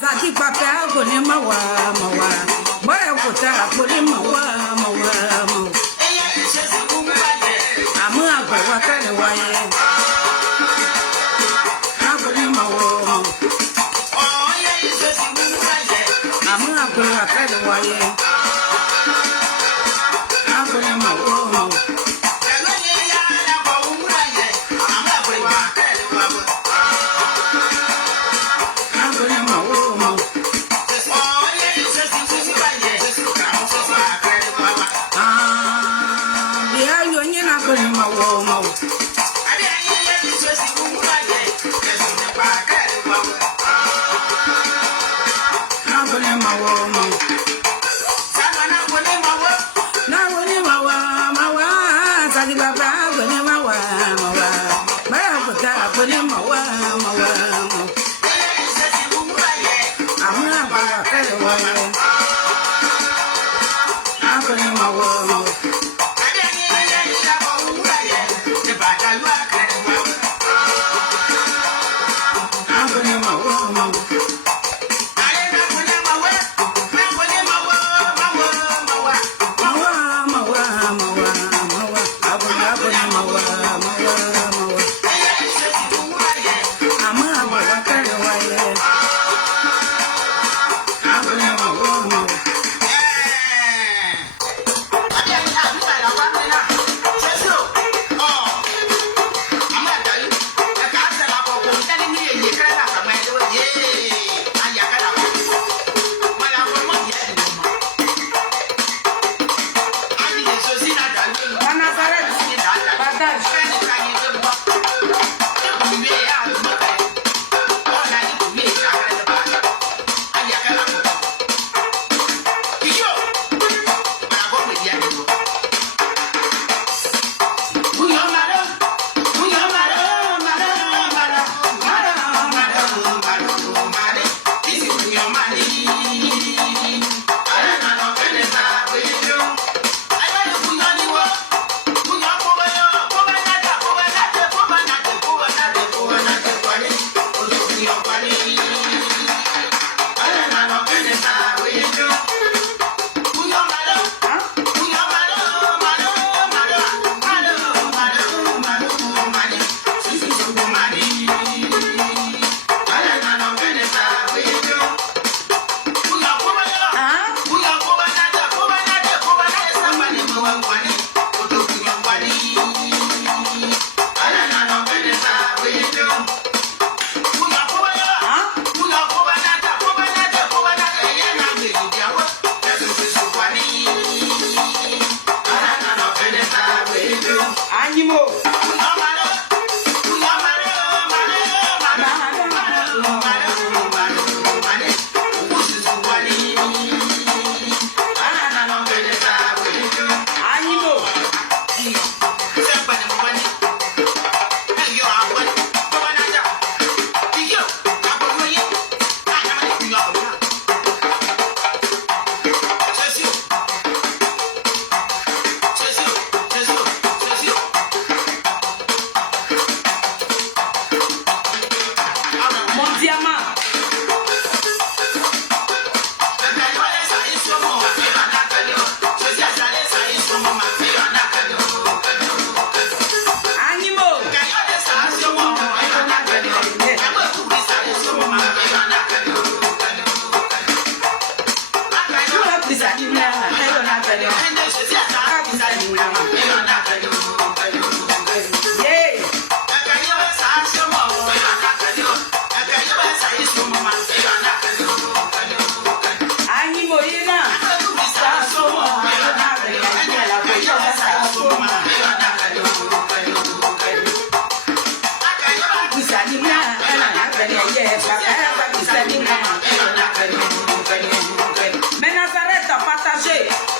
Zaki papa goni mawa. Boya kota goni mawa. Amu agwa wakale waye. Agoni mawa. Amu agwa wakale waye. Agoni mawa.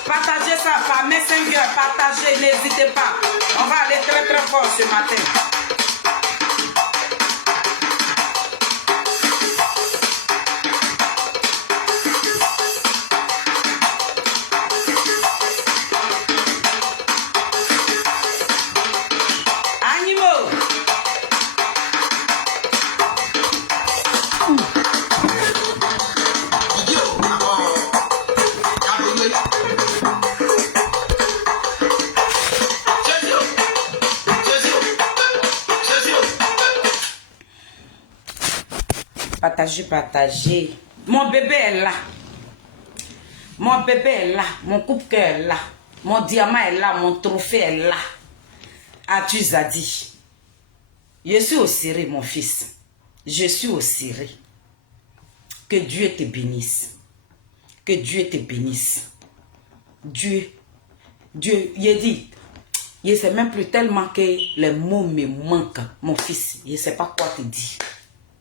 Partagez ça par Messenger, partagez, n'hésitez pas. On va aller très très fort ce matin. Animaux. partagez, partagez. Mon bébé est là. Mon bébé est là. Mon coupe-cœur est là. Mon diamant est là. Mon trophée est là. As-tu Zadi? Je suis au Syrie, mon fils. Je suis au Syrie. Que Dieu te bénisse. Que Dieu te bénisse. Dieu, il dit, je ne sais même plus tellement que les mots me manquent, mon fils. Je ne sais pas quoi te dire.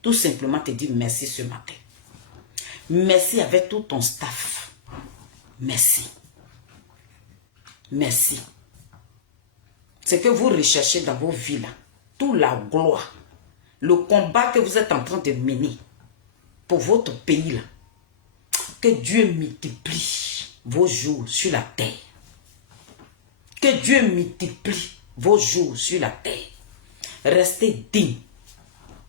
Tout simplement te dire merci ce matin. Merci avec tout ton staff. Merci. Merci. Ce que vous recherchez dans vos vies là, toute la gloire, le combat que vous êtes en train de mener pour votre pays là, que Dieu multiplie vos jours sur la terre. Que Dieu multiplie vos jours sur la terre. Restez digne.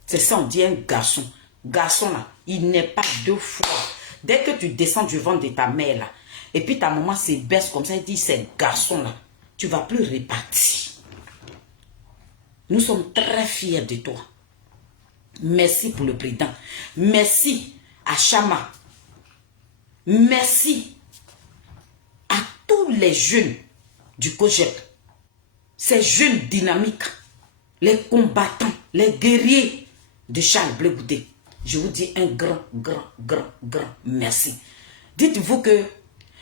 C'est ça, on dit un garçon. Garçon là, il n'est pas deux fois. Dès que tu descends du ventre de ta mère là, et puis ta maman se baisse comme ça, elle dit c'est garçon là, tu ne vas plus repartir. Nous sommes très fiers de toi. Merci pour le président. Merci à Chama. Merci à tous les jeunes du COJEP. Ces jeunes dynamiques, les combattants, les guerriers de Charles Blé Goudé. Je vous dis un grand merci. Dites-vous que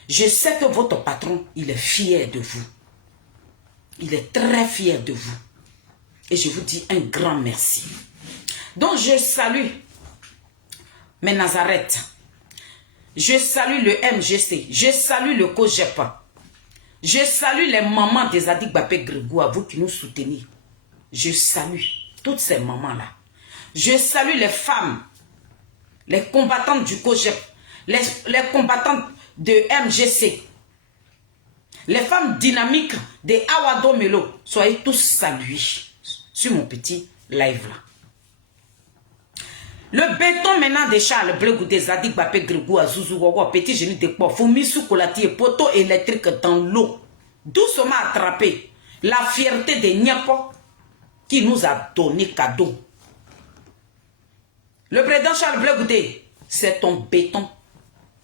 je sais que votre patron, il est fier de vous. Il est très fier de vous. Et je vous dis un grand merci. Donc je salue mes Nazareth. Je salue le MGC. Je salue le COJEP. Je salue les mamans des Adik Bapé Grégoire, vous qui nous soutenez. Je salue toutes ces mamans-là. Je salue les femmes, les combattantes du COJEP, les combattantes de MGC, les femmes dynamiques de Awado Melo. Soyez tous salués sur mon petit live là. Le béton maintenant de Charles Blé Goudé, Zadik Bapé Grégoire, Zouzou Wawa, Petit Génie de Port, Foumisou Kolati, poteau électrique dans l'eau. Doucement attrapé la fierté de Niapo qui nous a donné cadeau. Le président Charles Blé Goudé, c'est ton béton.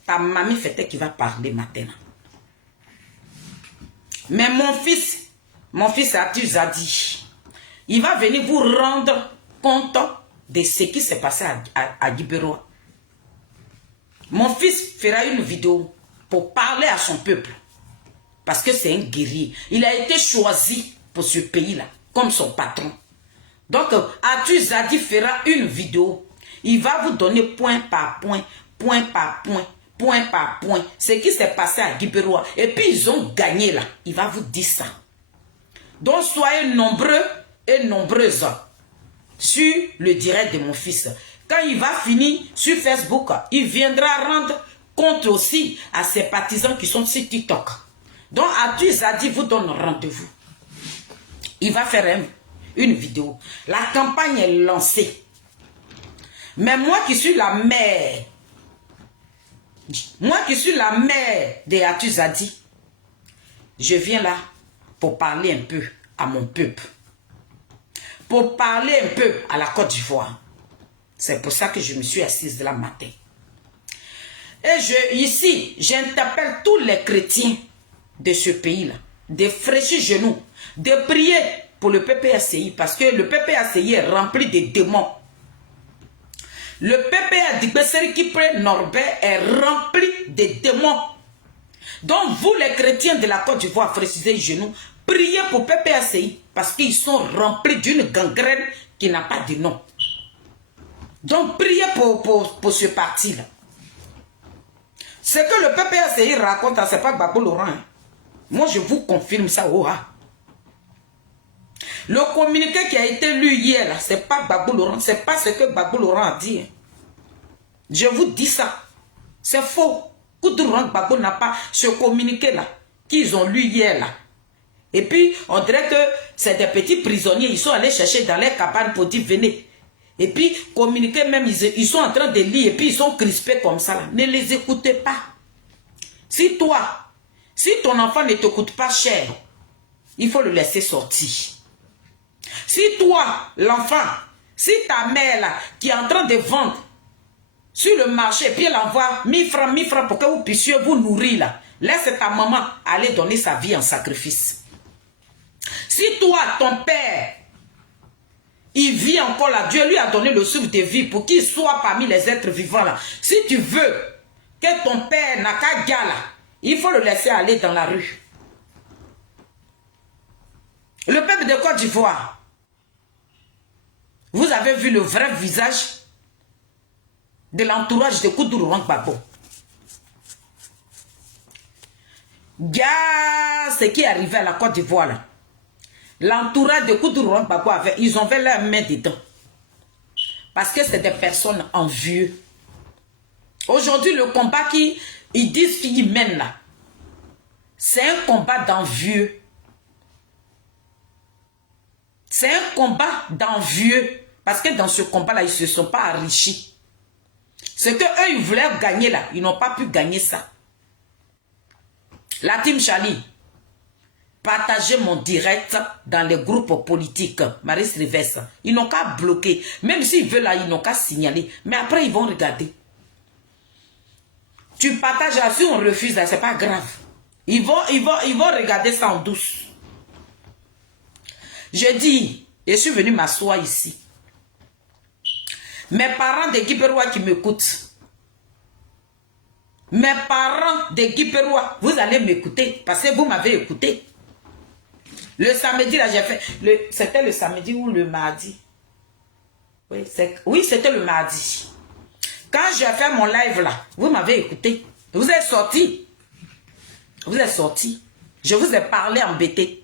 Ta mamie fêtait qui va parler maintenant. Mais mon fils Arthur Zadi, il va venir vous rendre compte de ce qui s'est passé à Guibéroa. Mon fils fera une vidéo pour parler à son peuple. Parce que c'est un guerrier. Il a été choisi pour ce pays-là, comme son patron. Donc, Arthur Zadi fera une vidéo. Il va vous donner point par point, point par point, point par point, ce qui s'est passé à Guibéroa. Et puis, ils ont gagné là. Il va vous dire ça. Donc, soyez nombreux et nombreuses sur le direct de mon fils. Quand il va finir sur Facebook, il viendra rendre compte aussi à ses partisans qui sont sur TikTok. Donc, Arthur Zadi vous donne rendez-vous. Il va faire une vidéo. La campagne est lancée. Mais moi qui suis la mère, de Arthur Zadi, je viens là pour parler un peu à mon peuple. Pour parler un peu à la Côte d'Ivoire. C'est pour ça que je me suis assise là matin. Et ici, j'interpelle tous les chrétiens de ce pays-là, de fraîchir genoux, de prier pour le PPACI, parce que le PPACI est rempli de démons. Le PPA d'Igbesseri Kipré Norbert est rempli de démons. Donc vous les chrétiens de la Côte d'Ivoire, fraîchissez genoux, priez pour PPACI, parce qu'ils sont remplis d'une gangrène qui n'a pas de nom. Donc priez pour ce parti-là. Ce que le PPACI raconte, ce n'est pas Gbagbo Laurent. Hein. Moi, je vous confirme ça. Le communiqué qui a été lu hier, ce n'est pas Gbagbo Laurent. Ce n'est pas ce que Gbagbo Laurent a dit. Hein. Je vous dis ça. C'est faux. Koudouran Gbagbo n'a pas ce communiqué-là qu'ils ont lu hier. Là. Et puis, on dirait que c'est des petits prisonniers. Ils sont allés chercher dans les cabanes pour dire venez. Et puis, communiquer même, ils sont en train de lire. Et puis, ils sont crispés comme ça. Là. Ne les écoutez pas. Si ton enfant ne t'écoute pas cher, il faut le laisser sortir. Si toi, l'enfant, si ta mère là, qui est en train de vendre sur le marché, et puis elle envoie 1000 francs pour que vous puissiez vous nourrir là. Laisse ta maman aller donner sa vie en sacrifice. Si toi, ton père, il vit encore là, Dieu lui a donné le souffle de vie pour qu'il soit parmi les êtres vivants là. Si tu veux que ton père n'a qu'à gars là, il faut le laisser aller dans la rue. Le peuple de Côte d'Ivoire, vous avez vu le vrai visage de l'entourage de Koudougou Gbagbo. Ce qui est arrivé à la Côte d'Ivoire là. L'entourage de Koudougou Gbagbo, ils ont fait leur main dedans. Parce que c'est des personnes envieuses. Aujourd'hui, le combat qu'ils disent qu'ils mènent là, c'est un combat d'envieux. C'est un combat d'envieux. Parce que dans ce combat-là, ils ne se sont pas enrichis. Ce qu'eux, ils voulaient gagner là, ils n'ont pas pu gagner ça. La team Chali, partagez mon direct dans les groupes politiques. Maris Rivers, ils n'ont qu'à bloquer. Même s'ils veulent là, ils n'ont qu'à signaler. Mais après, ils vont regarder. Tu partages là, si on refuse là, c'est pas grave. Ils vont regarder ça en douce. Je dis, je suis venu m'asseoir ici. Mes parents de Guiperois qui m'écoutent. Mes parents de Guiperois, vous allez m'écouter parce que vous m'avez écouté. Le samedi, là, j'ai fait... C'était le samedi ou le mardi? Oui, c'était le mardi. Quand j'ai fait mon live là, vous m'avez écouté. Vous êtes sortis. Vous êtes sortis. Je vous ai parlé embêté.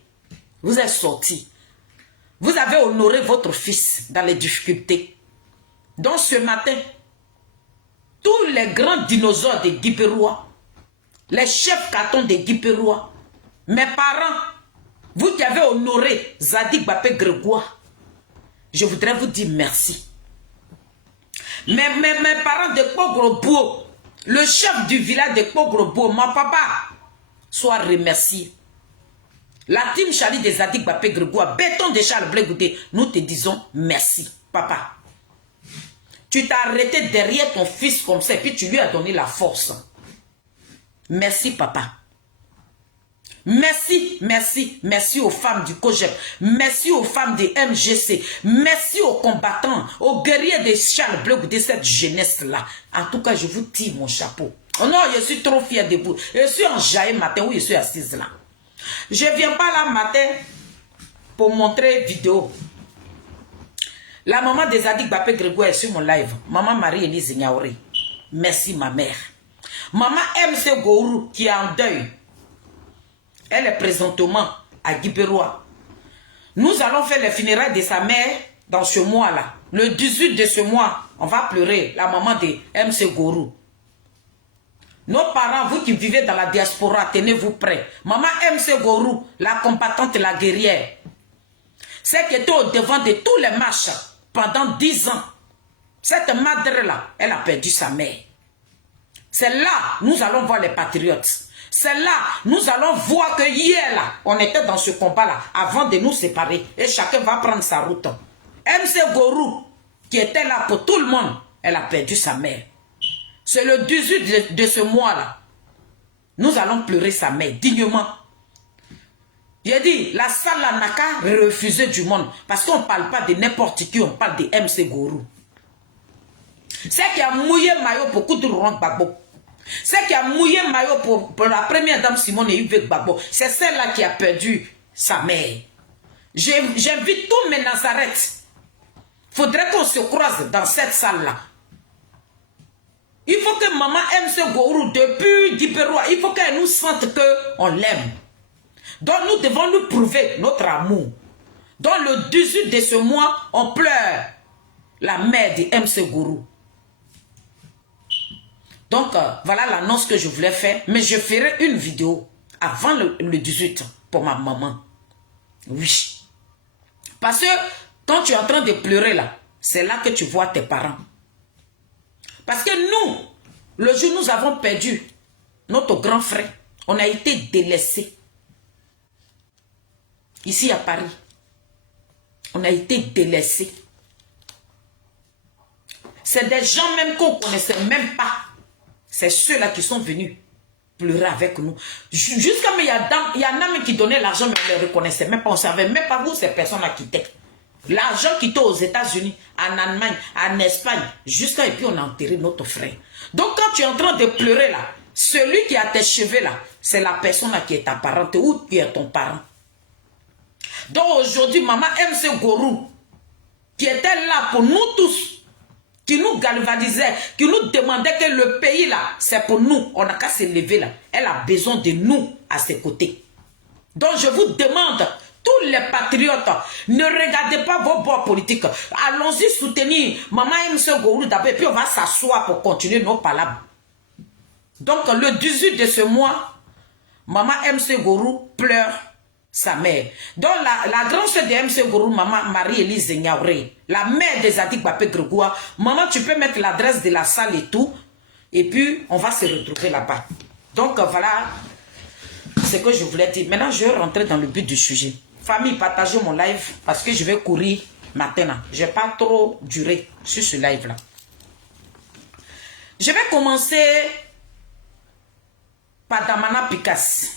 Vous êtes sortis. Vous avez honoré votre fils dans les difficultés. Donc ce matin, tous les grands dinosaures de Guiperois, les chefs cartons de Guiperois, mes parents, vous qui avez honoré Zadig Bapé Grégoire, je voudrais vous dire merci. Mes parents de Pogro-Bou, le chef du village de Pogro-Bou, mon papa, soit remercié. La team Chali de Zadig Bapé Grégoire, béton de Charles Blé Goudé, nous te disons merci, papa. Tu t'es arrêté derrière ton fils comme ça et puis tu lui as donné la force. Merci, papa. Merci, merci, merci aux femmes du COGEP. Merci aux femmes des MGC. Merci aux combattants, aux guerriers de Charles Blé Goudé, cette jeunesse-là. En tout cas, je vous tire mon chapeau. Oh non, je suis trop fière de vous. Je suis en jaillet matin où je suis assise là. Je ne viens pas là matin pour montrer vidéo. La maman de Zadig Bapé Grégoire est sur mon live. Maman Marie-Élise Niaouré. Merci ma mère. Maman MC Gourou qui est en deuil. Elle est présentement à Guiperois. Nous allons faire les funérailles de sa mère dans ce mois-là. Le 18 de ce mois, on va pleurer la maman de MC Gourou. Nos parents, vous qui vivez dans la diaspora, tenez-vous prêts. Maman MC Gourou, la combattante, la guerrière. Celle qui était au devant de tous les marches pendant 10 ans. Cette madre-là, elle a perdu sa mère. C'est là, nous allons voir les patriotes. C'est là, nous allons voir que hier, là, on était dans ce combat-là, avant de nous séparer. Et chacun va prendre sa route. MC Gourou, qui était là pour tout le monde, elle a perdu sa mère. C'est le 18 de ce mois-là. Nous allons pleurer sa mère dignement. J'ai dit, la salle n'a qu'à refuser du monde. Parce qu'on ne parle pas de n'importe qui, on parle de MC Gourou. C'est qui a mouillé maillot pour Koudougou Gbagbo. C'est qui a mouillé maillot pour la première dame Simone Yves Gbagbo. C'est celle-là qui a perdu sa mère. J'invite tous mes Nazareth. Il faudrait qu'on se croise dans cette salle-là. Il faut que maman MC Gourou, depuis Guiperois, il faut qu'elle nous sente qu'on l'aime. Donc nous devons nous prouver notre amour. Donc le 18 de ce mois, on pleure la mère de MC Gourou. Donc voilà l'annonce que je voulais faire. Mais je ferai une vidéo avant le 18 pour ma maman. Oui. Parce que quand tu es en train de pleurer là, c'est là que tu vois tes parents. Parce que nous, le jour où nous avons perdu notre grand frère, on a été délaissés. Ici à Paris, on a été délaissés. c'est des gens même qu'on ne connaissait même pas. C'est ceux-là qui sont venus pleurer avec nous. Jusqu'à mais il y en a même qui donnaient l'argent, mais on ne les reconnaissait même pas. On ne savait même pas où ces personnes-là quittaient. L'argent quittait aux États-Unis, en Allemagne, en Espagne, jusqu'à et puis on a enterré notre frère. Donc quand tu es en train de pleurer là, celui qui a tes cheveux là, c'est la personne là qui est ta parente ou qui est ton parent. Donc aujourd'hui, maman MC Gorou, qui était là pour nous tous, qui nous galvanisait, qui nous demandait que le pays là, c'est pour nous, on n'a qu'à se lever là. Elle a besoin de nous à ses côtés. Donc je vous demande, tous les patriotes, ne regardez pas vos bords politiques. Allons-y soutenir Maman MC Gorou d'abord, et puis on va s'asseoir pour continuer nos palabres. Donc le 18 de ce mois, Maman MC Gorou pleure sa mère. Donc la grande soeur de MC Gorou, Maman Marie-Élise Niaouré, la mère des Adik Bapé Gregoire, maman, tu peux mettre l'adresse de la salle et tout, et puis on va se retrouver là-bas. Donc voilà ce que je voulais dire. Maintenant, je vais rentrer dans le but du sujet. Famille, partagez mon live parce que je vais courir maintenant. Je n'ai pas trop duré sur ce live-là. Je vais commencer par Damana Picasse.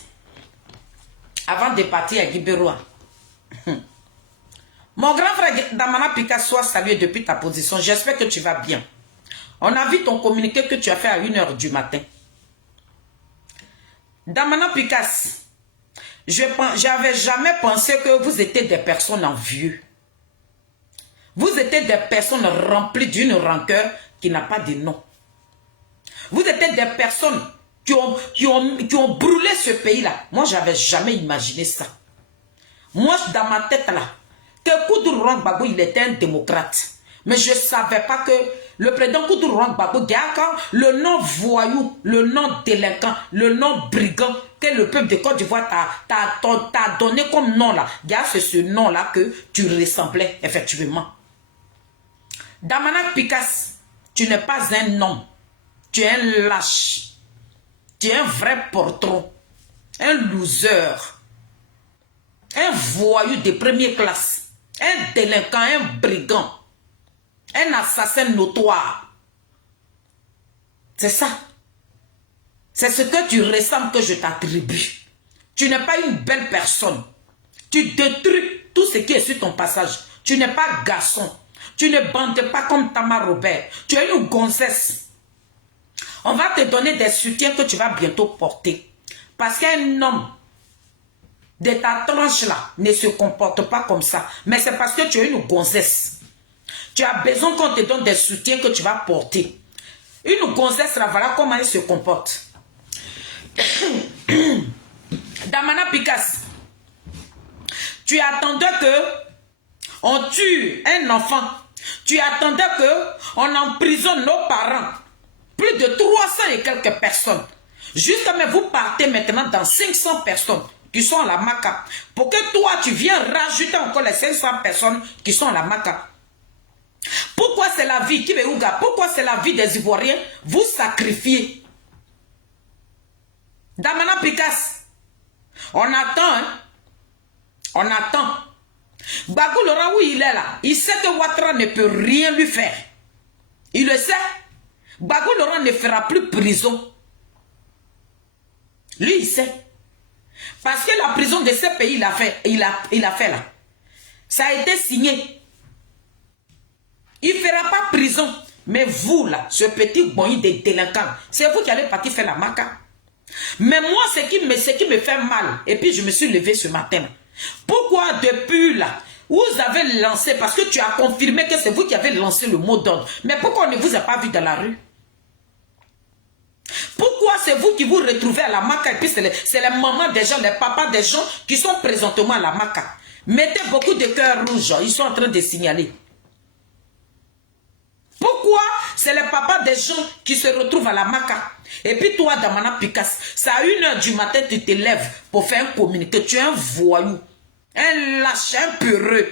Avant de partir à Guibéroa. Mon grand frère Damana Picasse, soit salué depuis ta position. J'espère que tu vas bien. On a vu ton communiqué que tu as fait à 1 h du matin. Damana Picasse, j'avais jamais pensé que vous étiez des personnes envieuses. Vous étiez des personnes remplies d'une rancœur qui n'a pas de nom. Vous étiez des personnes qui ont brûlé ce pays-là. Moi, je n'avais jamais imaginé ça. Moi, dans ma tête, là, que Koudou Rwang Gbagbo, il était un démocrate. Mais je ne savais pas que le président Koudou Rwang Gbagbo, le nom voyou, le nom délinquant, le nom brigand que le peuple de Côte d'Ivoire t'a donné comme nom, là. C'est ce nom-là que tu ressemblais, effectivement. Damana Picasse, tu n'es pas un homme. Tu es un lâche. Tu es un vrai portron, un loser, un voyou de première classe, un délinquant, un brigand, un assassin notoire. C'est ça. C'est ce que tu ressembles que je t'attribue. Tu n'es pas une belle personne. Tu détruis tout ce qui est sur ton passage. Tu n'es pas garçon. Tu ne bandes pas comme Tamar Robert. Tu es une gonzesse. On va te donner des soutiens que tu vas bientôt porter. Parce qu'un homme de ta tranche là ne se comporte pas comme ça. Mais c'est parce que tu es une gonzesse. Tu as besoin qu'on te donne des soutiens que tu vas porter. Une gonzesse là, voilà comment elle se comporte. Damana Picasse, tu attendais que on tue un enfant. Tu attendais que on emprisonne nos parents. Plus de 300 et quelques personnes. Juste mais vous partez maintenant dans 500 personnes qui sont à la Maca. Pour que toi, tu viens rajouter encore les 500 personnes qui sont à la Maca. Pourquoi c'est la vie, Kibéouga? Pourquoi c'est la vie des Ivoiriens? Vous sacrifiez. Damana Picasse, on attend, hein? On attend. Gbagbo Laurent, où il est là, il sait que Ouattara ne peut rien lui faire. Il le sait. Gbagbo Laurent ne fera plus prison. Lui, il sait. Parce que la prison de ce pays, il a fait là. Ça a été signé. Il ne fera pas prison. Mais vous, là, ce petit bonny des délinquants, c'est vous qui allez partir faire la maca. Mais moi, ce qui me fait mal, et puis je me suis levé ce matin. Pourquoi depuis là, vous avez lancé, parce que tu as confirmé que c'est vous qui avez lancé le mot d'ordre. Mais pourquoi on ne vous a pas vu dans la rue? Pourquoi c'est vous qui vous retrouvez à la Maca et puis c'est les mamans des gens, les papas des gens qui sont présentement à la Maca? Mettez beaucoup de cœurs rouges, ils sont en train de signaler. Pourquoi c'est les papas des gens qui se retrouvent à la Maca? Et puis toi, Damana Picasse, c'est à 1 h du matin tu te lèves pour faire un communiqué. Tu es un voyou, un lâche, un peureux.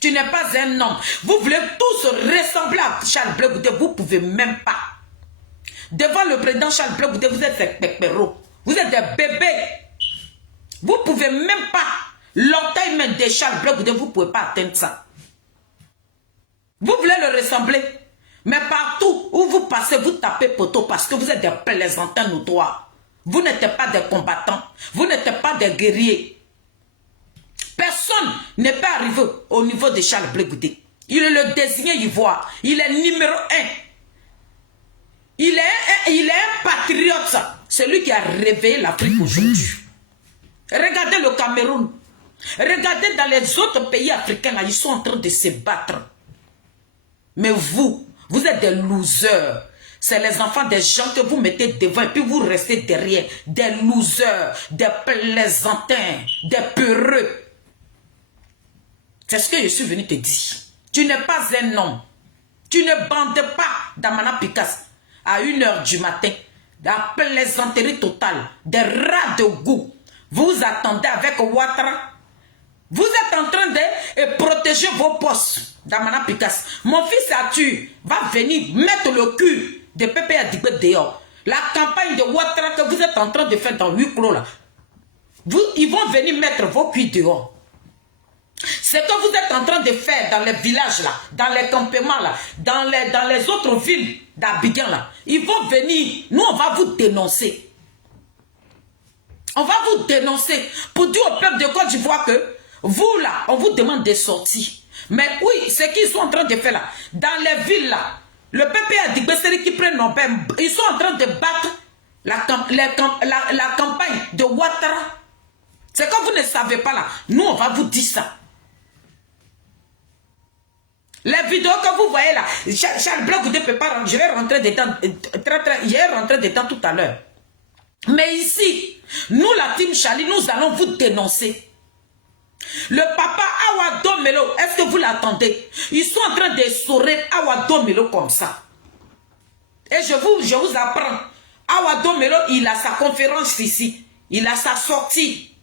Tu n'es pas un homme. Vous voulez tous ressembler à Charles Blé Goudé, vous ne pouvez même pas. Devant le président Charles Blé Goudé, vous êtes des pépéros. Vous êtes des bébés. Vous ne pouvez même pas. L'orteil même de Charles Blé Goudé, vous ne pouvez pas atteindre ça. Vous voulez le ressembler. Mais partout où vous passez, vous tapez poteau parce que vous êtes des plaisantins notoires. Vous n'êtes pas des combattants. Vous n'êtes pas des guerriers. Personne n'est pas arrivé au niveau de Charles Blé Goudé. Il est le désigné ivoire. Il est numéro 1. Il est un patriote. C'est lui qui a réveillé l'Afrique aujourd'hui. Regardez le Cameroun. Regardez dans les autres pays africains, là, ils sont en train de se battre. Mais vous êtes des losers. C'est les enfants des gens que vous mettez devant et puis vous restez derrière. Des losers, des plaisantins, des peureux. C'est ce que je suis venu te dire. Tu n'es pas un homme. Tu ne bandes pas d'Amana Picasso à 1 h du matin. La plaisanterie totale, des rats de goût. Vous attendez avec Ouattara. Vous êtes en train de protéger vos postes d'Amana Picasso. Mon fils Atu va venir mettre le cul de Pépé Adigbe dehors. La campagne de Ouattara que vous êtes en train de faire dans 8 clos là. Ils vont venir mettre vos culs dehors. Ce que vous êtes en train de faire dans les villages là, dans les campements là, dans les autres villes d'Abidjan là, ils vont venir, nous on va vous dénoncer. On va vous dénoncer pour dire au peuple de Côte d'Ivoire que vous là, on vous demande des sorties. Mais oui, ce qu'ils sont en train de faire là, dans les villes là, le peuple a dit que c'est qui prennent nos peines, ils sont en train de battre la campagne de Ouattara. C'est que vous ne savez pas là, nous on va vous dire ça. Les vidéos que vous voyez là, Charles Blé Goudé peut pas rentrer, je vais rentrer dedans, je vais rentrer dedans tout à l'heure. Mais ici, nous la team Charlie, nous allons vous dénoncer. Le papa Awado Melo, est-ce que vous l'attendez? Ils sont en train de sourire Awado Melo comme ça. Et je vous apprends, Awado Melo, il a sa conférence ici, il a sa sortie.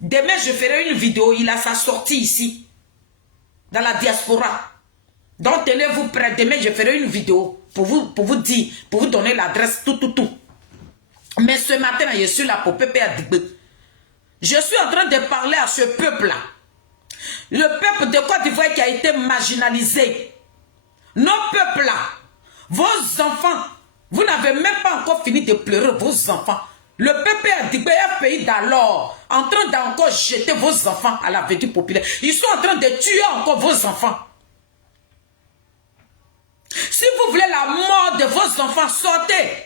Demain, je ferai une vidéo, il a sa sortie ici. Dans la diaspora. Donc tenez-vous prêts. Demain je ferai une vidéo pour vous dire, pour vous donner l'adresse, tout. Mais ce matin, je suis là pour Pépé Adigbe. Je suis en train de parler à ce peuple-là. Le peuple de Côte d'Ivoire qui a été marginalisé. Nos peuples-là, vos enfants, vous n'avez même pas encore fini de pleurer vos enfants. Le peuple Adigbe est un pays d'alors, en train d'encore jeter vos enfants à la vedue populaire. Ils sont en train de tuer encore vos enfants. Si vous voulez la mort de vos enfants, sortez.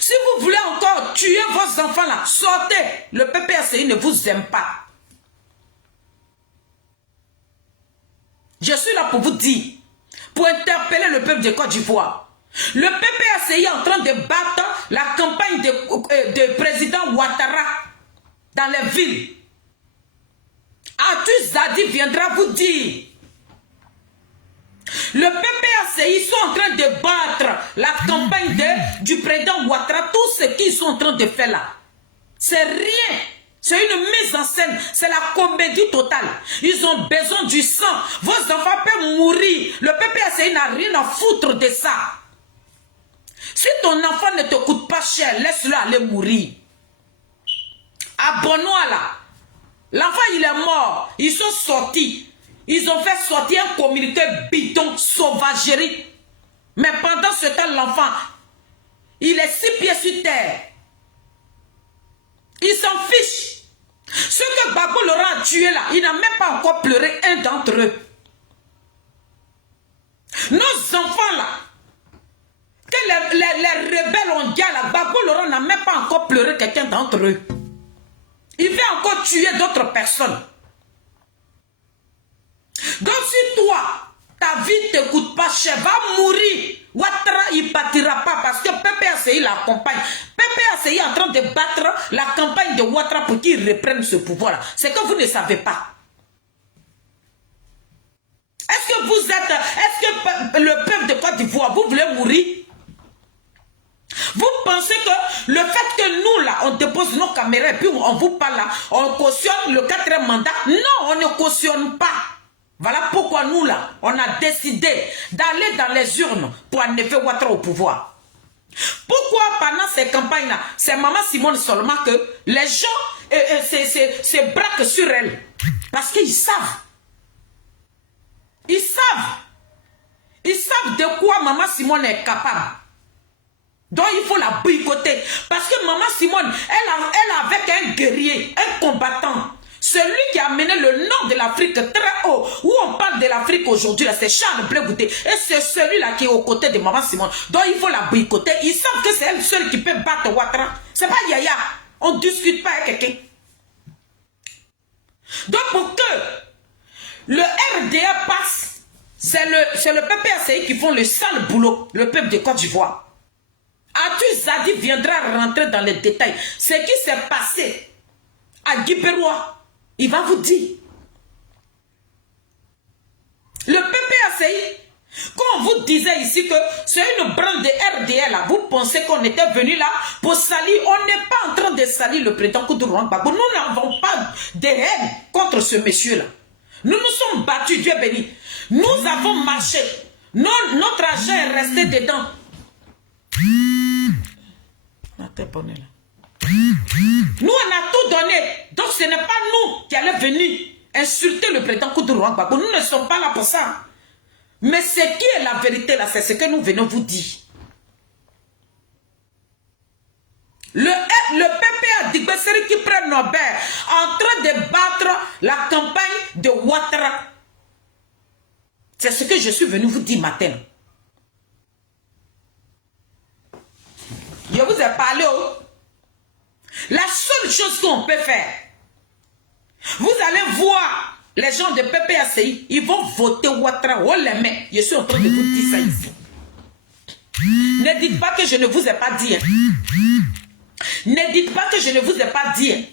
Si vous voulez encore tuer vos enfants là, sortez. Le PPACI ne vous aime pas. Je suis là pour vous dire, pour interpeller le peuple de Côte d'Ivoire. Le PPACI est en train de battre la campagne de président Ouattara dans les villes. Atu Zadi viendra vous dire. Le PPACI sont en train de battre la campagne du président Ouattara. Tout ce qu'ils sont en train de faire là, c'est rien. C'est une mise en scène. C'est la comédie totale. Ils ont besoin du sang. Vos enfants peuvent mourir. Le PPACI n'a rien à foutre de ça. Si ton enfant ne te coûte pas cher, laisse-le aller mourir. Abonne-toi là. L'enfant, il est mort. Ils sont sortis. Ils ont fait sortir un communiqué bidon, sauvagerie. Mais pendant ce temps, l'enfant, il est 6 pieds sur terre. Il s'en fiche. Ceux que Gbagbo Laurent a tué là, il n'a même pas encore pleuré un d'entre eux. Nos enfants là, que les rebelles ont dit là, Gbagbo Laurent n'a même pas encore pleuré quelqu'un d'entre eux. Il va encore tuer d'autres personnes. Donc si toi, ta vie ne te coûte pas cher, va mourir. Ouattara, il ne partira pas parce que PPACI l'accompagne. PPACI est en train de battre la campagne de Ouattara pour qu'il reprenne ce pouvoir-là. C'est que vous ne savez pas. Est-ce que le peuple de Côte d'Ivoire, vous voulez mourir? Vous pensez que le fait que nous, là, on dépose nos caméras et puis on vous parle là, on cautionne le 4e mandat? Non, on ne cautionne pas. Voilà pourquoi nous, là, on a décidé d'aller dans les urnes pour enlever Ouattara au pouvoir. Pourquoi pendant ces campagnes-là, c'est Maman Simone seulement que les gens se braquent sur elle. Parce qu'ils savent. Ils savent. Ils savent de quoi Maman Simone est capable. Donc il faut la boycotter. Parce que Maman Simone, elle avec un guerrier, un combattant. Celui qui a mené le nord de l'Afrique très haut. Où on parle de l'Afrique aujourd'hui, c'est Charles Blé Goudé. Et c'est celui-là qui est aux côtés de Maman Simone. Donc il faut la boycotter. Ils savent que c'est elle seule qui peut battre Ouattara. C'est pas Yaya. On ne discute pas avec quelqu'un. Donc pour que le RDA passe, c'est le PPACI qui font le sale boulot, le peuple de Côte d'Ivoire. Atu Zadi viendra rentrer dans les détails. Ce qui s'est passé à Guipérois, il va vous dire. Le PPACI, quand on vous disait ici que c'est une branche de RDL, là, vous pensez qu'on était venu là pour salir. On n'est pas en train de salir le président Koudou Gbagbo. Nous n'avons pas de haine contre ce monsieur-là. Nous nous sommes battus, Dieu béni. Nous avons marché. Notre argent est resté dedans. Nous, on a tout donné. Donc, ce n'est pas nous qui allons venir insulter le président Koudou Gbagbo. Nous ne sommes pas là pour ça. Mais ce qui est la vérité, là, c'est ce que nous venons vous dire. Le PPA Digbeseri qui prend Nobel en train de battre la campagne de Ouattara. C'est ce que je suis venu vous dire matin. Je vous ai parlé. La seule chose qu'on peut faire, vous allez voir les gens de PPACI, ils vont voter Ouattara haut les mains. Je suis en train de vous dire ça ici. Ne dites pas que je ne vous ai pas dit. Ne dites pas que je ne vous ai pas dit.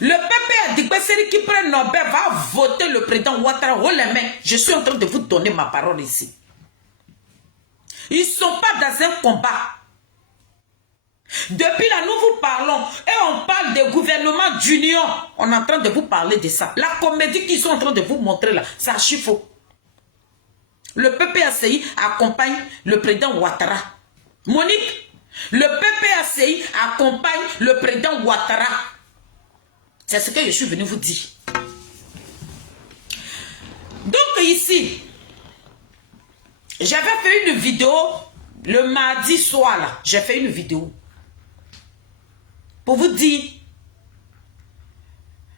Le PPA Digbeseri qui prend Nobel va voter le président Ouattara haut les mains. Je suis en train de vous donner ma parole ici. Ils ne sont pas dans un combat. Depuis là, nous vous parlons et on parle des gouvernements d'union. On est en train de vous parler de ça. La comédie qu'ils sont en train de vous montrer là, c'est archi faux. Le PPACI accompagne le président Ouattara. Monique, le PPACI accompagne le président Ouattara. C'est ce que je suis venu vous dire. Donc ici, j'avais fait une vidéo le mardi soir là. J'ai fait une vidéo pour vous dire,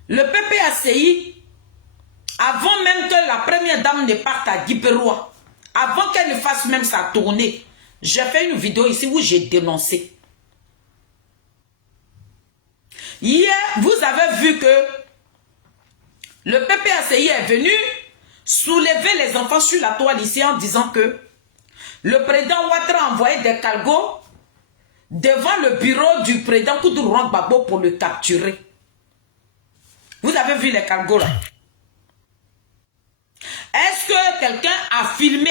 le PPACI, avant même que la première dame ne parte à Guipérois, avant qu'elle ne fasse même sa tournée, j'ai fait une vidéo ici où j'ai dénoncé. Hier, vous avez vu que le PPACI est venu soulever les enfants sur la toile ici en disant que le président Ouattara a envoyé des cargos devant le bureau du président Koudou Gbagbo pour le capturer. Vous avez vu les cargos là? Est-ce que quelqu'un a filmé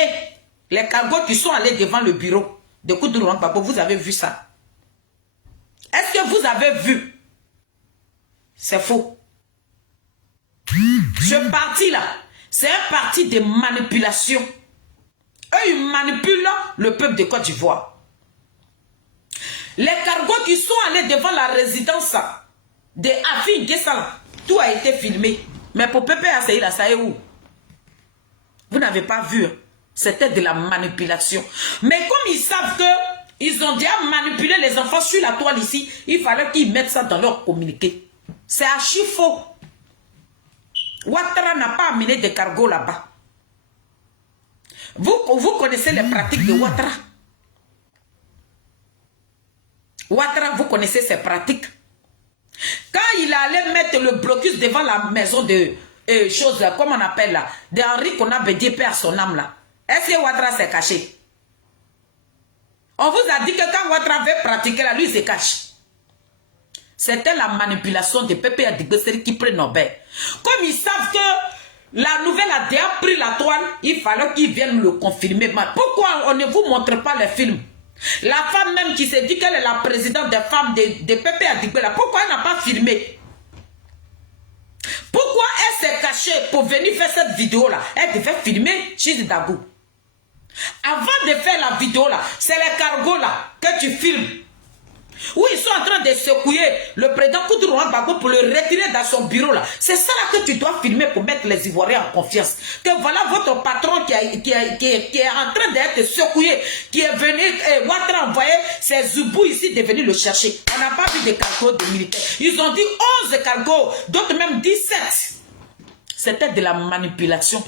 les cargos qui sont allés devant le bureau de Koudou Gbagbo? Vous avez vu ça? Est-ce que vous avez vu? C'est faux. Ce parti-là, c'est un parti de manipulation. Eux, ils manipulent le peuple de Côte d'Ivoire. Les cargos qui sont allés devant la résidence de Afi Guessala, tout a été filmé. Mais pour PPACI, là, ça est où? Vous n'avez pas vu. C'était de la manipulation. Mais comme ils savent qu'ils ont déjà manipulé les enfants sur la toile ici, il fallait qu'ils mettent ça dans leur communiqué. C'est archi faux. Ouattara n'a pas amené des cargos là-bas. Vous connaissez les pratiques de Ouattara. Ouattara, vous connaissez ses pratiques. Quand il allait mettre le blocus devant la maison de choses, comme on appelle là, d'Henri qu'on a bédié père son âme là, est-ce que Ouattara s'est caché? On vous a dit que quand Ouattara veut pratiquer là, lui il se cache. C'était la manipulation de PPA Digbeseri qui prennent Nobel. Comme ils savent que la nouvelle a déjà pris la toile, il fallait qu'ils viennent le confirmer. Pourquoi on ne vous montre pas les films? La femme même qui s'est dit qu'elle est la présidente des femmes de PPA Digbeseri, pourquoi elle n'a pas filmé? Pourquoi elle s'est cachée pour venir faire cette vidéo-là? Elle devait filmer Chiz Dagou. Avant de faire la vidéo-là, c'est les cargos-là que tu filmes. où ils sont en train de secouer le président Koudourouan Gbagbo pour le retirer dans son bureau là. C'est ça là que tu dois filmer pour mettre les Ivoiriens en confiance. Que voilà votre patron qui est en train d'être secoué, qui est venu, Ouattara envoyé ses zoubous ici, de venir le chercher. On n'a pas vu de cargos de militaires. Ils ont dit 11 cargos, d'autres même 17. C'était de la manipulation.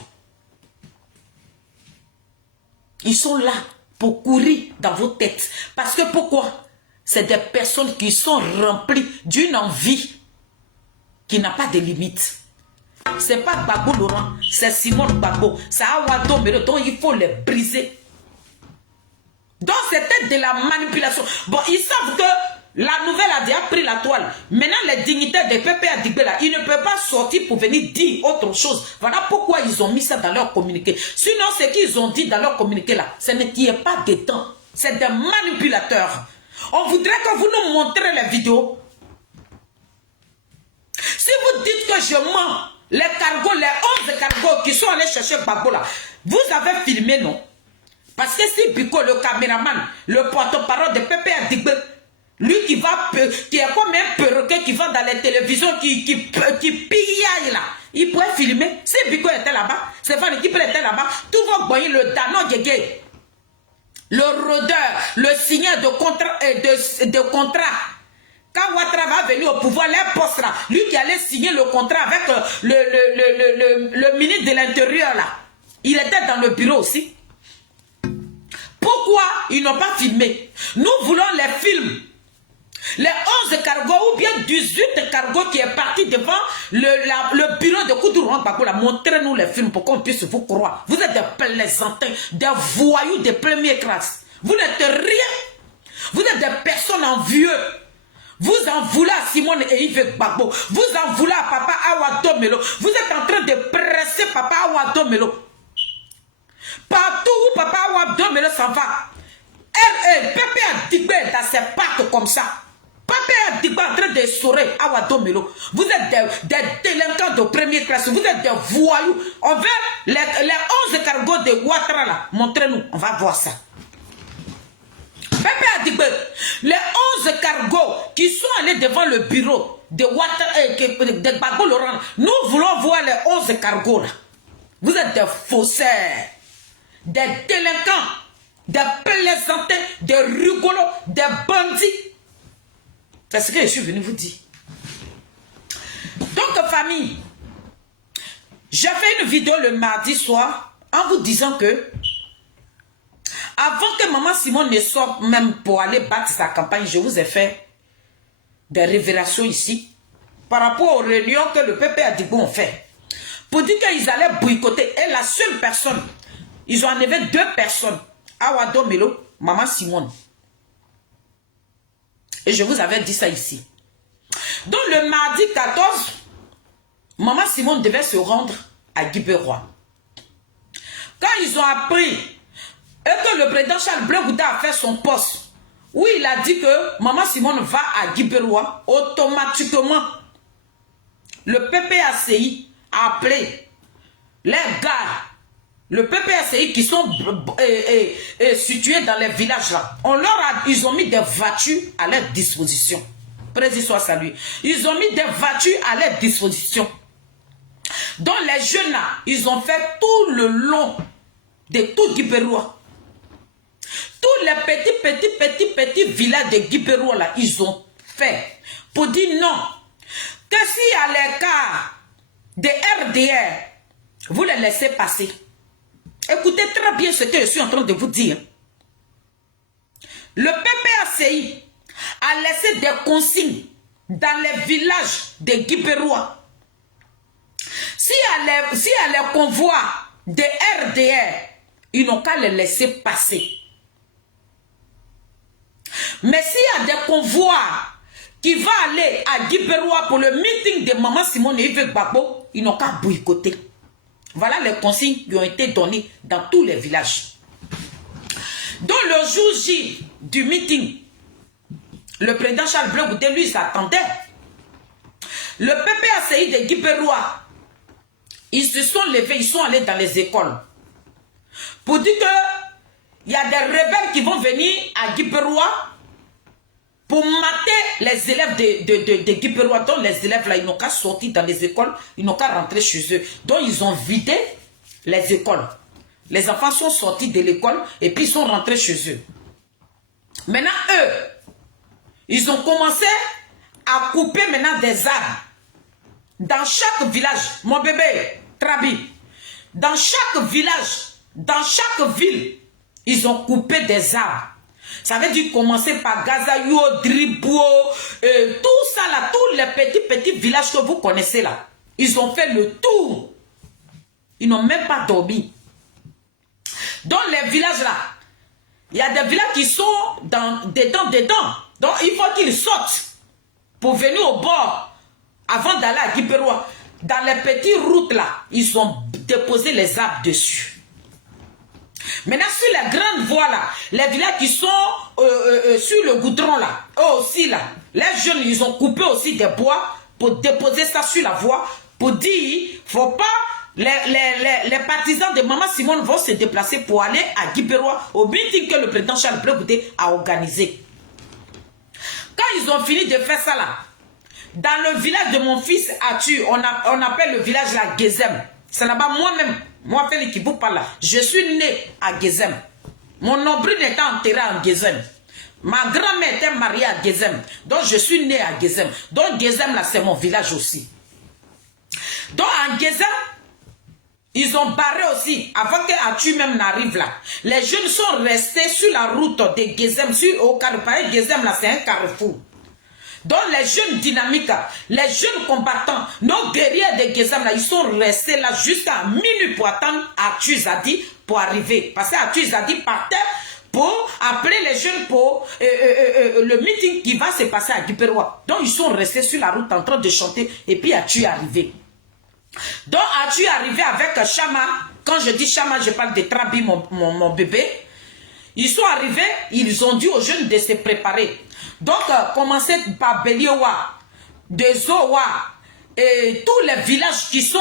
Ils sont là pour courir dans vos têtes. Parce que pourquoi? C'est des personnes qui sont remplies d'une envie qui n'a pas de limite. Ce n'est pas Gbagbo Laurent, c'est Simon Gbagbo. C'est Awado Melo, donc il faut les briser. Donc c'était de la manipulation. Bon, ils savent que la nouvelle a déjà pris la toile. Maintenant, les dignitaires des PPA Digbela, ils ne peuvent pas sortir pour venir dire autre chose. Voilà pourquoi ils ont mis ça dans leur communiqué. Sinon, ce qu'ils ont dit dans leur communiqué là, ce n'est pas des temps. C'est des manipulateurs. On voudrait que vous nous montrez les vidéos. Si vous dites que je mens, les cargos, les 11 cargos qui sont allés chercher Gbagbo là, vous avez filmé, non? Parce que si Biko, le caméraman, le porte-parole de PPA Digbela, lui qui est comme un perroquet qui va dans les télévisions, qui pillaille là, il pourrait filmer. Si Biko était là-bas, Stéphane qui était là-bas, tout va boyer le Dano Gégé. Le rôdeur, le signeur de contrat. Quand Ouattara va venir au pouvoir, les postes là, lui qui allait signer le contrat avec le ministre de l'Intérieur là, il était dans le bureau aussi. Pourquoi ils n'ont pas filmé? Nous voulons les films. Les 11 cargos ou bien 18 cargos qui est parti devant le bureau de Koudourouan Gbagbo, montrez-nous les films pour qu'on puisse vous croire. Vous êtes des plaisantins, des voyous de première classe. Vous n'êtes rien. Vous êtes des personnes envieuses. Vous en voulez à Simone et Yves Gbagbo. Vous en voulez à Papa Awado Melo. Vous êtes en train de presser Papa Awado Melo. Partout où Papa Awado Melo s'en va, Pépé a Digbé dans ses pattes comme ça. Papa a dit en train de sourire à Awado Melo. Vous êtes des délinquants de première classe. Vous êtes des voyous. On veut les 11 cargos de Ouattara là. Montrez-nous. On va voir ça. Papa a dit les 11 cargos qui sont allés devant le bureau de Ouattara de Gbagbo Laurent. Nous voulons voir les 11 cargos là. Vous êtes des faussaires, des délinquants, des plaisantins, des rigolos, des bandits. C'est ce que je suis venu vous dire. Donc, famille, j'ai fait une vidéo le mardi soir en vous disant que avant que Maman Simone ne sorte même pour aller battre sa campagne, je vous ai fait des révélations ici par rapport aux réunions que le PPA Digbé ont fait. Pour dire qu'ils allaient boycotter. Et la seule personne, ils ont enlevé 2 personnes. Awado Melo, Maman Simone. Et je vous avais dit ça ici. Donc le mardi 14, Maman Simone devait se rendre à Guibérois. Quand ils ont appris et que le président Charles Blé Gouda a fait son poste, où il a dit que Maman Simone va à Guibérois, automatiquement, le PPACI a appelé les gars, le PPACI qui sont situés dans les villages là, ils ont mis des voitures à leur disposition. Président soit salué. Ils ont mis des voitures à leur disposition. Donc les jeunes là, ils ont fait tout le long de tout Guibérois. Tous les petits villages de Guibérois là, ils ont fait pour dire non. Que si à l'écart de RDR, vous les laissez passer. Écoutez très bien ce que je suis en train de vous dire. Le PPACI a laissé des consignes dans les villages de Guibérois. Si à les convois de RDR, ils n'ont qu'à les laisser passer. Mais s'il y a des convois qui vont aller à Guibérois pour le meeting de Maman Simone et Yves Gbagbo, ils n'ont qu'à boycotter. Voilà les consignes qui ont été données dans tous les villages. Donc le jour J du meeting, le président Charles Blé Gouda, lui, s'attendait. Le PPACI de Guibérois, ils se sont levés, ils sont allés dans les écoles. Pour dire qu'il y a des rebelles qui vont venir à Guibérois pour mater les élèves de Guiperoua. Donc les élèves là, ils n'ont qu'à sortir dans les écoles, ils n'ont qu'à rentrer chez eux. Donc ils ont vidé les écoles. Les enfants sont sortis de l'école et puis ils sont rentrés chez eux. Maintenant, eux, ils ont commencé à couper maintenant des arbres. Dans chaque village, mon bébé, Trabi, dans chaque village, dans chaque ville, ils ont coupé des arbres. Ça veut dire commencer par Gazayo, Dribou, tout ça là, tous les petits villages que vous connaissez là. Ils ont fait le tour. Ils n'ont même pas dormi. Dans les villages là, il y a des villages qui sont dedans. Donc il faut qu'ils sortent pour venir au bord avant d'aller à Guiperoua. Dans les petites routes là, ils ont déposé les arbres dessus. Maintenant, sur les grandes voies là, les villages qui sont sur le goudron là, eux aussi là, les jeunes, ils ont coupé aussi des bois pour déposer ça sur la voie, pour dire, faut pas, les partisans de Maman Simone vont se déplacer pour aller à Guiperoua au meeting que le président Charles Blé Goudé a organisé. Quand ils ont fini de faire ça là, dans le village de mon fils Atu, on appelle le village la Gezem. C'est là-bas moi-même. Moi, Félix qui vous parle là, je suis né à Gezem. Mon nombril était enterré en Gezem. Ma grand-mère était mariée à Gezem. Donc, je suis né à Gezem. Donc, Gezem, là, c'est mon village aussi. Donc, en Gezem, ils ont barré aussi, avant que Atu même n'arrive là. Les jeunes sont restés sur la route de Gezem, au carrefour. Gezem, là, c'est un carrefour. Donc les jeunes dynamiques, les jeunes combattants, nos guerriers de Gezem, là, ils sont restés là jusqu'à minuit pour attendre Atu Zadi pour arriver. Parce que Atu Zadi partait pour appeler les jeunes pour le meeting qui va se passer à Guiperoua. Donc ils sont restés sur la route en train de chanter et puis Atu est arrivé. Donc Atu est arrivé avec Chama. Quand je dis Chama, je parle de Trabi, mon bébé. Ils sont arrivés, ils ont dit aux jeunes de se préparer. Donc, commencez par Beliowa, Dezowa, et tous les villages qui sont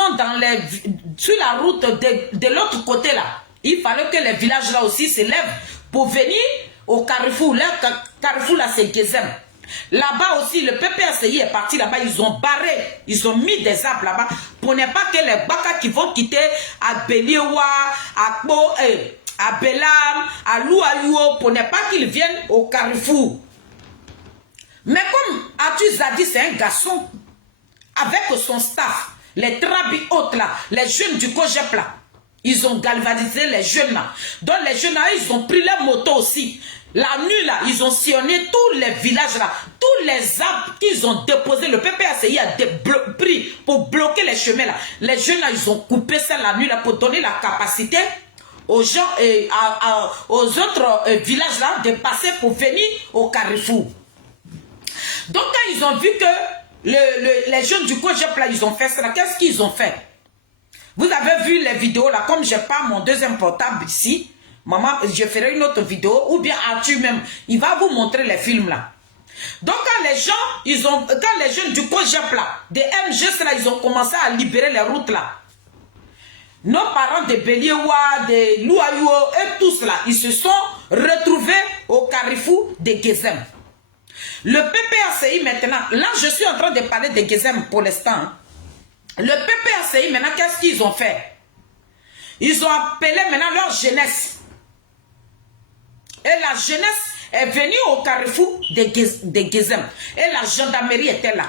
sur la route de l'autre côté là. Il fallait que les villages là aussi se lèvent pour venir au carrefour. Le carrefour là, c'est Gezem. Là-bas aussi, le PPRCI est parti là-bas. Ils ont barré, ils ont mis des arbres là-bas pour ne pas que les Baka qui vont quitter à Beliowa, à Kbo, à Belam, à Louayou, pour ne pas qu'ils viennent au carrefour. Mais comme Atu Zadi, c'est un garçon, avec son staff, les Trabi autres là, les jeunes du Kojep là, ils ont galvanisé les jeunes là. Donc les jeunes là, ils ont pris leur moto aussi. La nuit là, ils ont sillonné tous les villages là, tous les arbres qu'ils ont déposés. Le PPRCI a pris pour bloquer les chemins là. Les jeunes là, ils ont coupé ça la nuit là pour donner la capacité aux gens et aux autres villages là de passer pour venir au carrefour. Donc quand ils ont vu que les jeunes du Kojep là, ils ont fait ça, qu'est-ce qu'ils ont fait? Vous avez vu les vidéos là, comme je n'ai pas mon deuxième portable ici, maman, je ferai une autre vidéo, ou bien Atu même, il va vous montrer les films là. Donc quand les gens, quand les jeunes du Kojep là, des MGS là, ils ont commencé à libérer les routes là. Nos parents de Beliewa, de Louayou et tous là, ils se sont retrouvés au carrefour de Gezem. Le PPRCI maintenant, là je suis en train de parler de Gezem pour l'instant. Hein. Le PPRCI maintenant, qu'est-ce qu'ils ont fait? Ils ont appelé maintenant leur jeunesse. Et la jeunesse est venue au carrefour de Gezem. Et la gendarmerie était là.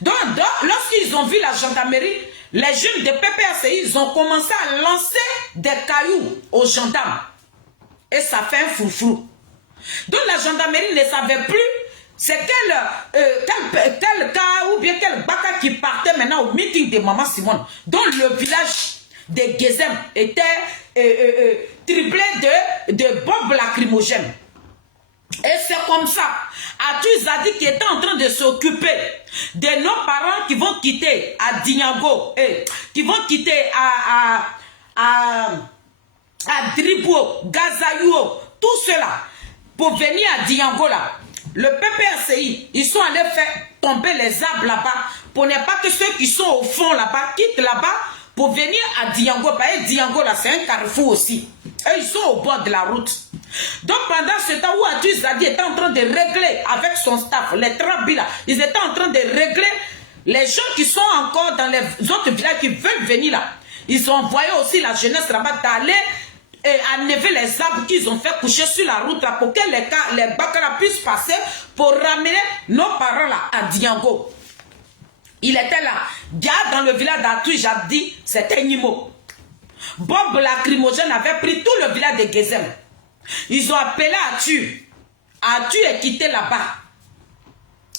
Donc lorsqu'ils ont vu la gendarmerie, les jeunes de PPRCI, ils ont commencé à lancer des cailloux aux gendarmes. Et ça fait un foufou. Donc la gendarmerie ne savait plus c'est quel cas ou bien quel baka qui partait maintenant au meeting de Maman Simone. Dont le village de Gezem était triplé de bombes lacrymogènes. Et c'est comme ça, Atu Zadi qui était en train de s'occuper de nos parents qui vont quitter à Dinyago, qui vont quitter à Dribo, Gazayou, tout cela, pour venir à Dinyago là. Le PPRCI, ils sont allés faire tomber les arbres là-bas pour ne pas que ceux qui sont au fond là-bas quittent là-bas pour venir à Dinyago. Parce que Dinyago là, c'est un carrefour aussi. Et ils sont au bord de la route. Donc pendant ce temps où Atu Zadi était en train de régler avec son staff, les Trabila, ils étaient en train de régler les gens qui sont encore dans les autres villages qui veulent venir là. Ils ont envoyé aussi la jeunesse là-bas d'aller enlever les arbres qu'ils ont fait coucher sur la route là pour que les Bakara puissent passer pour ramener nos parents là à Diango. Il était là. Dia dans le village d'Atu Zadi, c'était Nimo. Bob lacrymogène avait pris tout le village de Gezem. Ils ont appelé Atu. Atu est quitté là-bas.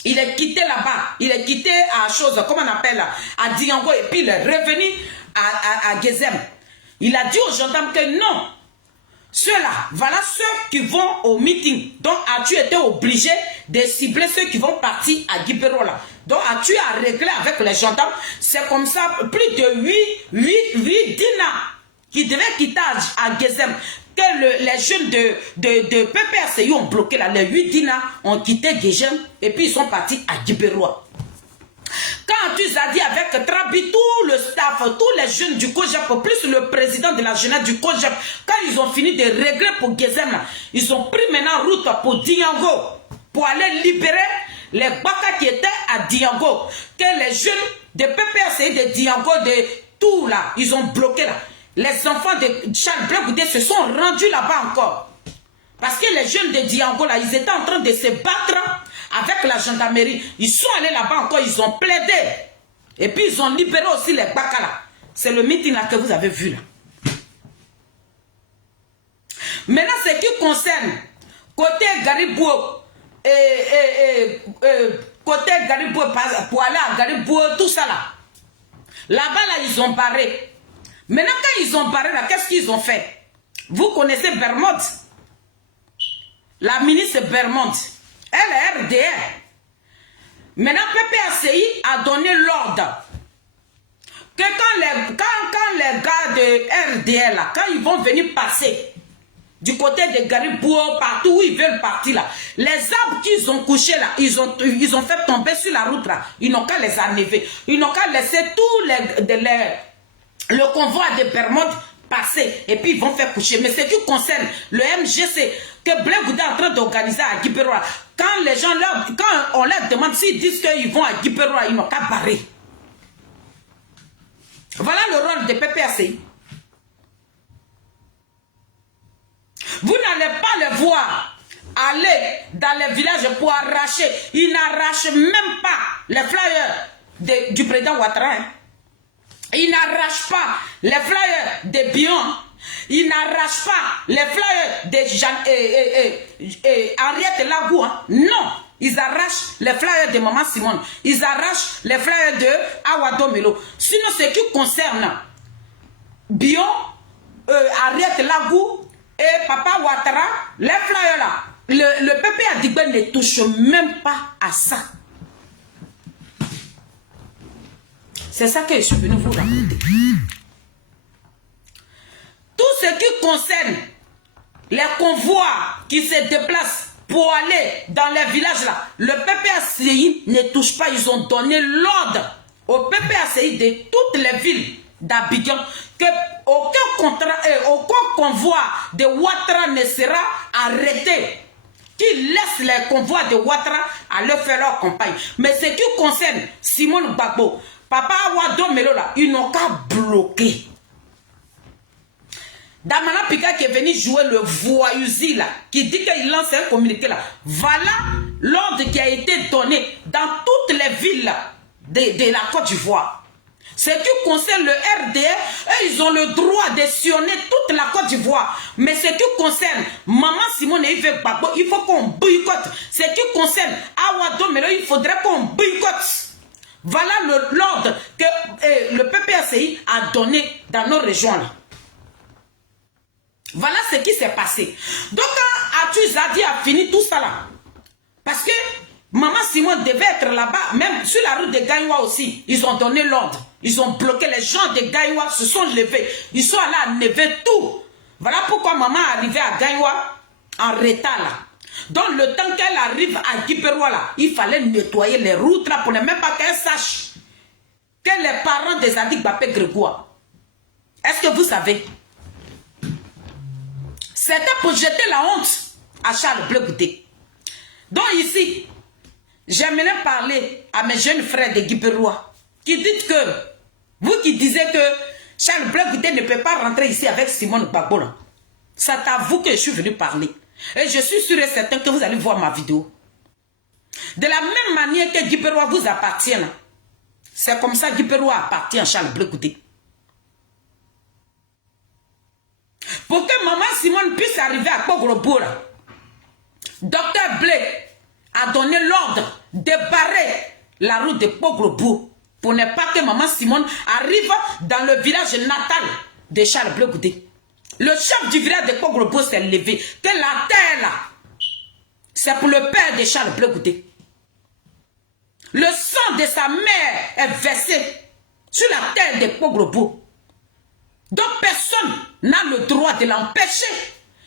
Il est quitté là-bas. Il est quitté à chose, comment on appelle là, à Diango, et puis il est revenu à Gezem. Il a dit aux gendarmes que non. Ceux-là, voilà ceux qui vont au meeting. Donc Atu était obligé de cibler ceux qui vont partir à Giberola. Donc Atu a réglé avec les gendarmes. C'est comme ça, plus de 8 dinars qui devaient quitter à Gezem. Que les jeunes de PPRCI ont bloqué là. Les 8 dinars ont quitté Gezem et puis ils sont partis à Giberoa. Quand Atu Zadi avec Trabi, tout le staff, tous les jeunes du COJEP, plus le président de la jeunesse du COJEP, quand ils ont fini de régler pour Gezem, ils ont pris maintenant route pour Diango, pour aller libérer les Baka qui étaient à Diango. Que les jeunes de PPRCI de Diango, de tout là, ils ont bloqué là. Les enfants de Charles Blé Goudé se sont rendus là-bas encore. Parce que les jeunes de Diango là, ils étaient en train de se battre avec la gendarmerie. Ils sont allés là-bas encore, ils ont plaidé. Et puis ils ont libéré aussi les Baka là. C'est le meeting là que vous avez vu là. Maintenant, ce qui concerne côté Garibou, côté Garibou, pour aller à Garibou, tout ça là. Là-bas là, ils ont barré. Maintenant, quand ils ont barré là, qu'est-ce qu'ils ont fait? Vous connaissez Bermond? La ministre Bermond. Elle est RDR. Maintenant, PPRCI a donné l'ordre que quand les gars de RDR, là, quand ils vont venir passer du côté de Garibou, partout où ils veulent partir, là, les arbres qu'ils ont couchés, là, ils ont fait tomber sur la route, là, ils n'ont qu'à les enlever. Ils n'ont qu'à laisser tout le convoi de Bermond passer et puis ils vont faire coucher. Mais ce qui concerne le MGC que Blé Goudé est en train d'organiser à Giberoa, quand les gens quand on leur demande s'ils disent qu'ils vont à Giberoa, ils n'ont qu'à barrer. Voilà le rôle de PPRCI. Vous n'allez pas les voir aller dans les villages pour arracher. Ils n'arrachent même pas les flyers du président Ouattara. Hein. Ils n'arrachent pas les flyers de Bion. Ils n'arrachent pas les flyers de Henriette Lagou. Hein. Non. Ils arrachent les flyers de Maman Simone. Ils arrachent les flyers de Awado Melo. Sinon, ce qui concerne Bion, Henriette Lagou et Papa Ouattara, les flyers là, le PP Adigbe ne touche même pas à ça. C'est ça que je suis venu vous raconter. Tout ce qui concerne les convois qui se déplacent pour aller dans les villages là, le PPACI ne touche pas. Ils ont donné l'ordre au PPACI de toutes les villes d'Abidjan que aucun convoi de Ouattara ne sera arrêté. Qu'ils laissent les convois de Ouattara aller faire leur campagne. Mais ce qui concerne Simone Gbagbo, Papa Awado Melo là, ils n'ont qu'à bloquer. Damana Pika qui est venu jouer le voyouzi là, qui dit qu'il lance un communiqué là. Voilà l'ordre qui a été donné dans toutes les villes là, de la Côte d'Ivoire. Ce qui concerne le RDR, eux, ils ont le droit de sillonner toute la Côte d'Ivoire. Mais ce qui concerne Maman Simone et Yves Gbagbo, il faut qu'on boycotte. Ce qui concerne Awado Melo, il faudrait qu'on boycotte. Voilà l'ordre que le PPACI a donné dans nos régions là. Voilà ce qui s'est passé. Donc quand Atu Zadi a fini tout ça là, parce que Maman Simone devait être là-bas, même sur la route de Gaïwa aussi, ils ont donné l'ordre. Ils ont bloqué, les gens de Gaïwa se sont levés. Ils sont allés enlever tout. Voilà pourquoi maman est arrivée à Gaïwa en retard là. Donc le temps qu'elle arrive à Giberoa là, il fallait nettoyer les routes là pour ne même pas qu'elle sache que les parents des Adik Bapé Grégoire. Est-ce que vous savez? C'était pour jeter la honte à Charles Bleu Goudé. Donc ici, j'aimerais parler à mes jeunes frères de Guiberois qui disent que, vous qui disiez que Charles Bleu Goudé ne peut pas rentrer ici avec Simone Gbagbo. C'est à vous que je suis venu parler. Et je suis sûr et certain que vous allez voir ma vidéo. De la même manière que Guiberois vous appartient, c'est comme ça que Guiberois appartient à Charles Bleu Goudé. Pour que maman Simone puisse arriver à Poglobo, Docteur Blé a donné l'ordre de barrer la route de Poglobo pour ne pas que maman Simone arrive dans le village natal de Charles Bleu Goudé. Le chef du village de Poglobo s'est levé que la terre là, c'est pour le père de Charles Bleu Goudé. Le sang de sa mère est versé sur la terre de Poglobo. Donc personne n'a le droit de l'empêcher,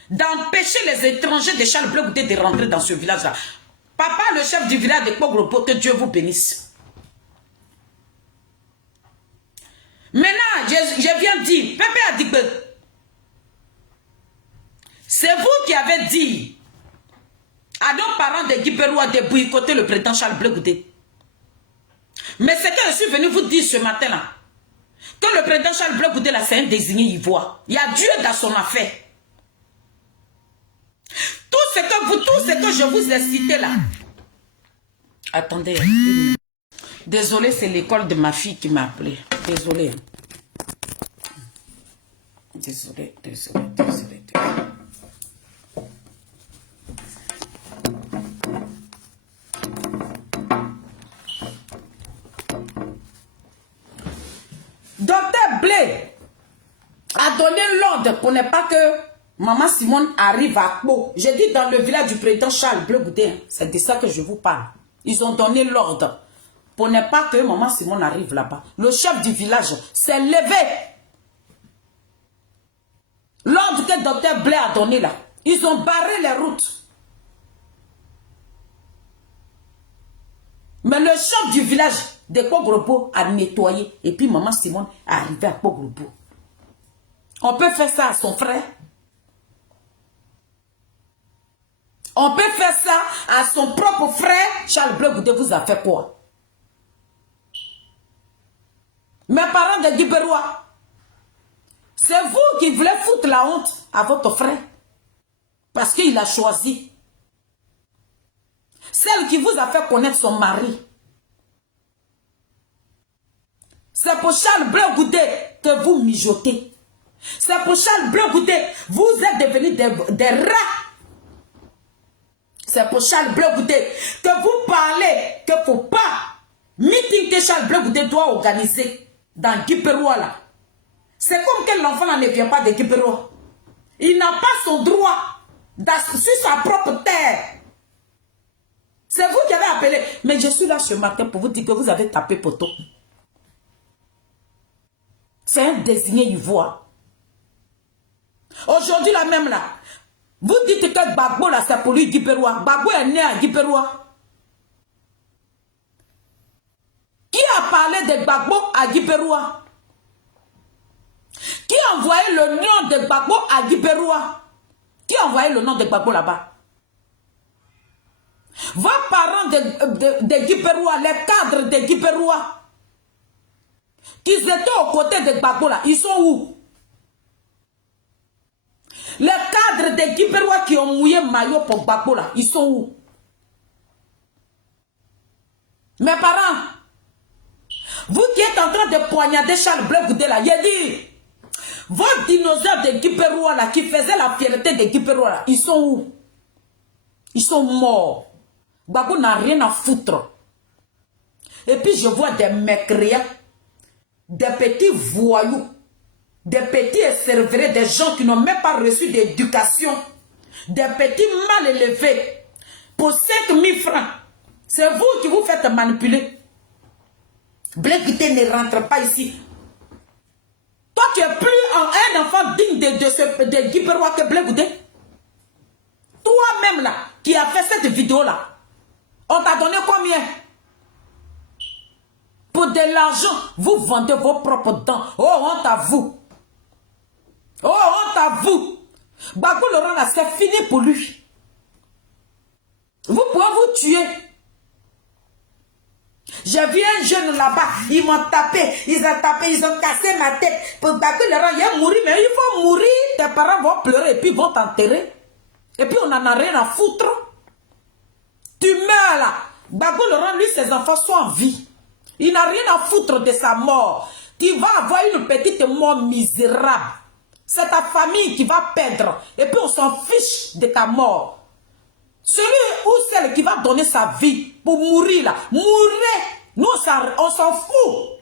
d'empêcher les étrangers de Charles Bleu Goudé de rentrer dans ce village-là. Papa, le chef du village de Poglobo, que Dieu vous bénisse. Maintenant, je viens dire, Pépé a dit que c'est vous qui avez dit à nos parents de Guiberois de boycotter le président Charles Bleu Goudé. Mais c'est que je suis venu vous dire ce matin-là, que le président Charles Bleu Goudé, là, c'est un désigné ivoire. Il y a Dieu dans son affaire. Tout ce que je vous ai cité là. Attendez. Désolé, c'est l'école de ma fille qui m'a appelé. Désolé. Désolé. Docteur Blé a donné l'ordre pour ne pas que maman Simone arrive à Pau. J'ai dit dans le village du président Charles Bleu Goudé. C'est de ça que je vous parle. Ils ont donné l'ordre pour ne pas que maman Simone arrive là-bas. Le chef du village s'est levé. L'ordre que docteur Blé a donné là. Ils ont barré les routes. Mais le chef du village de Poglobo a nettoyé. Et puis maman Simone est arrivée à Poglobo. On peut faire ça à son frère. On peut faire ça à son propre frère. Charles Bleu Goudé vous a fait quoi? Mes parents de Guiberois, c'est vous qui voulez foutre la honte à votre frère. Parce qu'il a choisi. Celle qui vous a fait connaître son mari. C'est pour Charles Bleu Goudé que vous mijotez. C'est pour Charles Bleu Goudé, vous êtes devenus des rats. C'est pour Charles Bleu Goudé que vous parlez qu'il ne faut pas meeting que Charles Bleu Goudé doit organiser dans Guiberois là. C'est comme que l'enfant ne vient pas de Guiberois. Il n'a pas son droit sur sa propre terre. C'est vous qui avez appelé. Mais je suis là ce matin pour vous dire que vous avez tapé poteau. C'est un désigné ivoire. Aujourd'hui là même là, vous dites que Gbagbo là c'est pour lui Guiberois. Gbagbo est né à Guiberois. Qui a parlé de Gbagbo à Guiberois? Qui a envoyé le nom de Gbagbo à Guiberois? Qui a envoyé le nom de Gbagbo là-bas? Vos parents de Guiberois, les cadres de Guiberois, qui étaient aux côtés de Gbagbo là, ils sont où? Les cadres de Guiberois qui ont mouillé maillot pour Gbagbo là, ils sont où? Mes parents, vous qui êtes en train de poignarder Charles Bleu Goudé là, j'ai dit, vos dinosaures de Guiberois là, qui faisaient la fierté de Guiberois là, ils sont où? Ils sont morts. Gbagbo n'a rien à foutre. Et puis je vois des mécréants, des petits voyous, des petits esserverés, des gens qui n'ont même pas reçu d'éducation, des petits mal élevés, pour 5 000 francs. C'est vous qui vous faites manipuler. Bleu Goudé ne rentre pas ici. Toi, tu es plus un enfant digne de Guiberois que Bleu Goudé. Toi-même là, qui a fait cette vidéo-là, on t'a donné combien? Pour de l'argent, vous vendez vos propres dents. Oh, honte à vous. Oh, honte à vous. Gbagbo Laurent, là, c'est fini pour lui. Vous pouvez vous tuer. J'ai vu un jeune là-bas, ils m'ont tapé, ils ont cassé ma tête. Pour Gbagbo Laurent, il est mort, mais il faut mourir. Tes parents vont pleurer et puis vont t'enterrer. Et puis on n'en a rien à foutre. Tu meurs là. Gbagbo Laurent, lui, ses enfants sont en vie. Il n'a rien à foutre de sa mort. Tu vas avoir une petite mort misérable. C'est ta famille qui va perdre. Et puis on s'en fiche de ta mort. Celui ou celle qui va donner sa vie pour mourir là, mourrez. Nous, on s'en fout.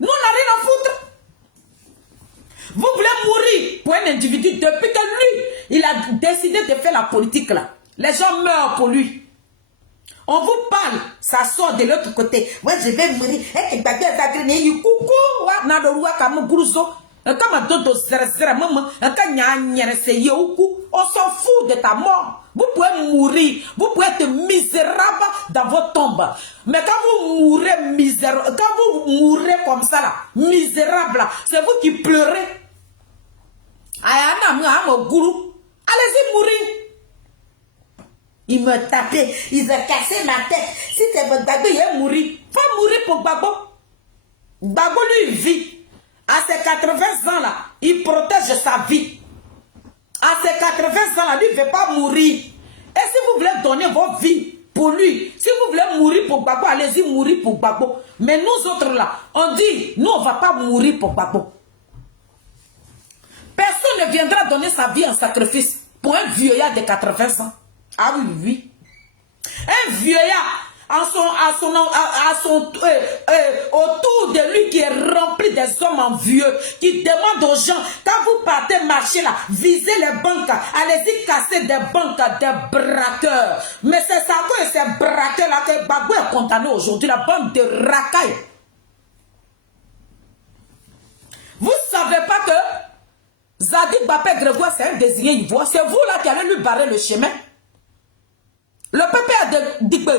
Nous, on n'a rien à foutre. Vous voulez mourir pour un individu depuis que lui, il a décidé de faire la politique là. Les gens meurent pour lui. On vous parle, ça sort de l'autre côté. Moi, je vais mourir. On s'en fout de ta mort. Vous pouvez mourir. Vous pouvez être misérable dans votre tombe. Mais quand vous mourrez misérable, quand vous mourrez comme ça là, misérable, c'est vous qui pleurez. Allez-y mourir. Ils me tapaient, ils ont cassé ma tête. Si c'est votre Gbagbo, il est mourir. Faut mourir pour Gbagbo. Gbagbo lui vit. À ses 80 ans là, il protège sa vie. À ses 80 ans là, lui ne veut pas mourir. Et si vous voulez donner votre vie pour lui, si vous voulez mourir pour Gbagbo, allez-y mourir pour Gbagbo. Mais nous autres là, on dit, nous on ne va pas mourir pour Gbagbo. Personne ne viendra donner sa vie en sacrifice pour un vieillard de 80 ans. Ah oui, oui. Un vieillard autour de lui qui est rempli des hommes envieux, qui demande aux gens, quand vous partez marcher là, visez les banques, allez-y casser des banques, des braqueurs. Mais c'est ça que ces braqueurs là que Gbagbo est condamné aujourd'hui, la bande de racailles. Vous ne savez pas que Zadig Bapé Grégoire c'est un désigné ivoire, c'est vous là qui allez lui barrer le chemin. Le peuple a dit que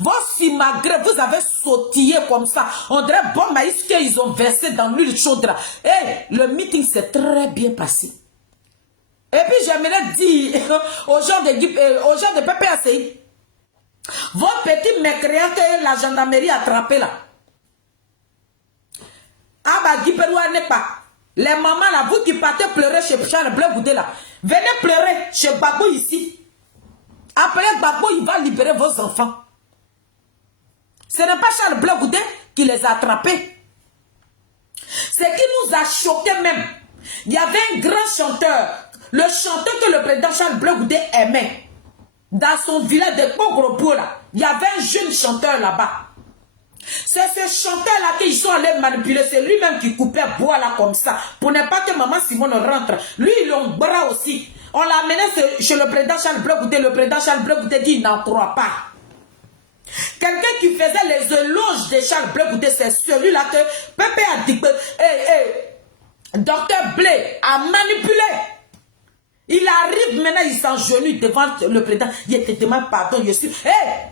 vos simagrées, vous avez sautillé comme ça. On dirait bon maïs qu'ils ont versé dans l'huile chaude là. Et le meeting s'est très bien passé. Et puis j'aimerais dire aux gens de PPACI, vos petits mécréants que la gendarmerie a attrapé là. Ah bah Guiperoua n'est pas. Les mamans là, vous qui partez pleurer chez Charles Bleu Goudé là, venez pleurer chez Gbagbo ici. Après Gbagbo, il va libérer vos enfants. Ce n'est pas Charles Bleu Goudé qui les a attrapés. Ce qui nous a choqués même, il y avait un grand chanteur, le chanteur que le président Charles Bleu Goudé aimait. Dans son village de Pogro là, il y avait un jeune chanteur là-bas. C'est ce chanteur-là qu'ils sont allés manipuler. C'est lui-même qui coupait bois là comme ça. Pour ne pas que maman Simone rentre. Lui, il a un bras aussi. On l'a amené chez le président Charles Bleu Goudé. Le président Charles Bleu Goudé dit il n'en croit pas. Quelqu'un qui faisait les éloges de Charles Bleu Goudé, c'est celui-là que Pépé a dit que Docteur Blé a manipulé. Il arrive maintenant, il s'engenouille devant le président. Il te demande pardon, je suis.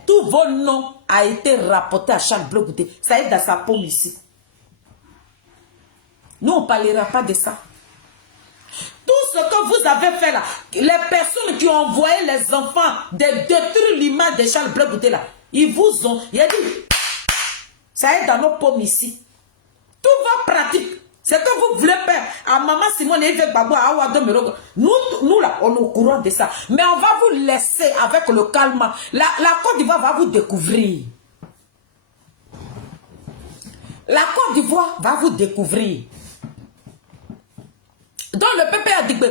Tous vos noms a été rapporté à Charles Bleu Goudé. Ça est dans sa paume ici. Nous, on ne parlera pas de ça. Tout ce que vous avez fait là, les personnes qui ont envoyé les enfants de détruire l'image de Charles Bleu Goudé là, ils vous ont. Il a dit, ça est dans nos paumes ici. Tout va pratique. C'est que vous voulez faire à maman Simone et Gbagbo à Aouado Meroko. Nous là, on est au courant de ça. Mais on va vous laisser avec le calme. La Côte d'Ivoire va vous découvrir. La Côte d'Ivoire va vous découvrir. Donc le peuple a dit que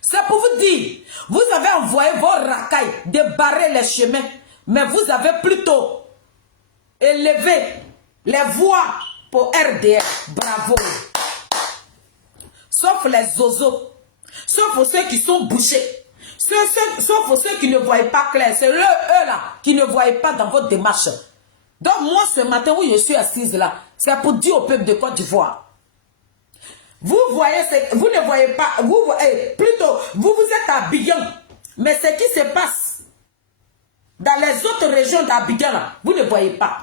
c'est pour vous dire, vous avez envoyé vos racailles débarrer les chemins, mais vous avez plutôt élevé les voix pour RDR. Bravo. Sauf les zozos, sauf ceux qui sont bouchés, sauf ceux qui ne voient pas clair. C'est eux là qui ne voient pas dans votre démarche. Donc moi ce matin où je suis assise là, c'est pour dire au peuple de Côte d'Ivoire. Vous voyez, vous ne voyez pas, vous voyez, plutôt, vous êtes à Abidjan. Mais ce qui se passe dans les autres régions d'Abidjan là, vous ne voyez pas.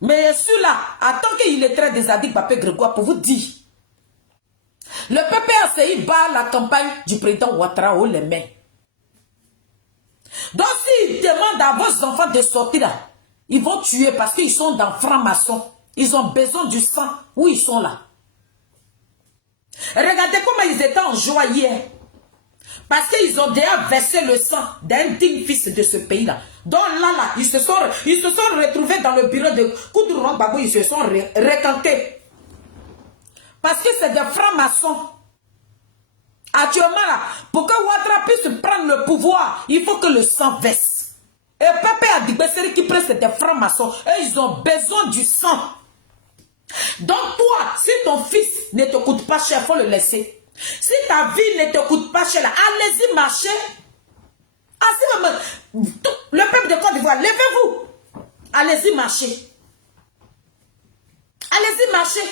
Mais celui-là, attends qu'il est très des Zadig Bapé Grégoire pour vous dire. Le PPACI bat la campagne du président Ouattara haut les mains. Donc s'ils demandent à vos enfants de sortir là, ils vont tuer parce qu'ils sont dans franc-maçon. Ils ont besoin du sang où ils sont là. Regardez comment ils étaient en joie hier. Parce qu'ils ont déjà versé le sang d'un digne fils de ce pays-là. Donc là, ils se sont retrouvés dans le bureau de Koudouron Babou, ils se sont recantés. Parce que c'est des francs-maçons. Actuellement, là, pour que Ouattara puisse prendre le pouvoir, il faut que le sang verse. Et Pépé a dit, c'est qui prend des francs-maçons. Et ils ont besoin du sang. Donc toi, si ton fils ne te coûte pas cher, il faut le laisser. Si ta vie ne te coûte pas cher, allez-y marcher. Le peuple de Côte d'Ivoire, levez-vous. Allez-y marcher. Allez-y marcher.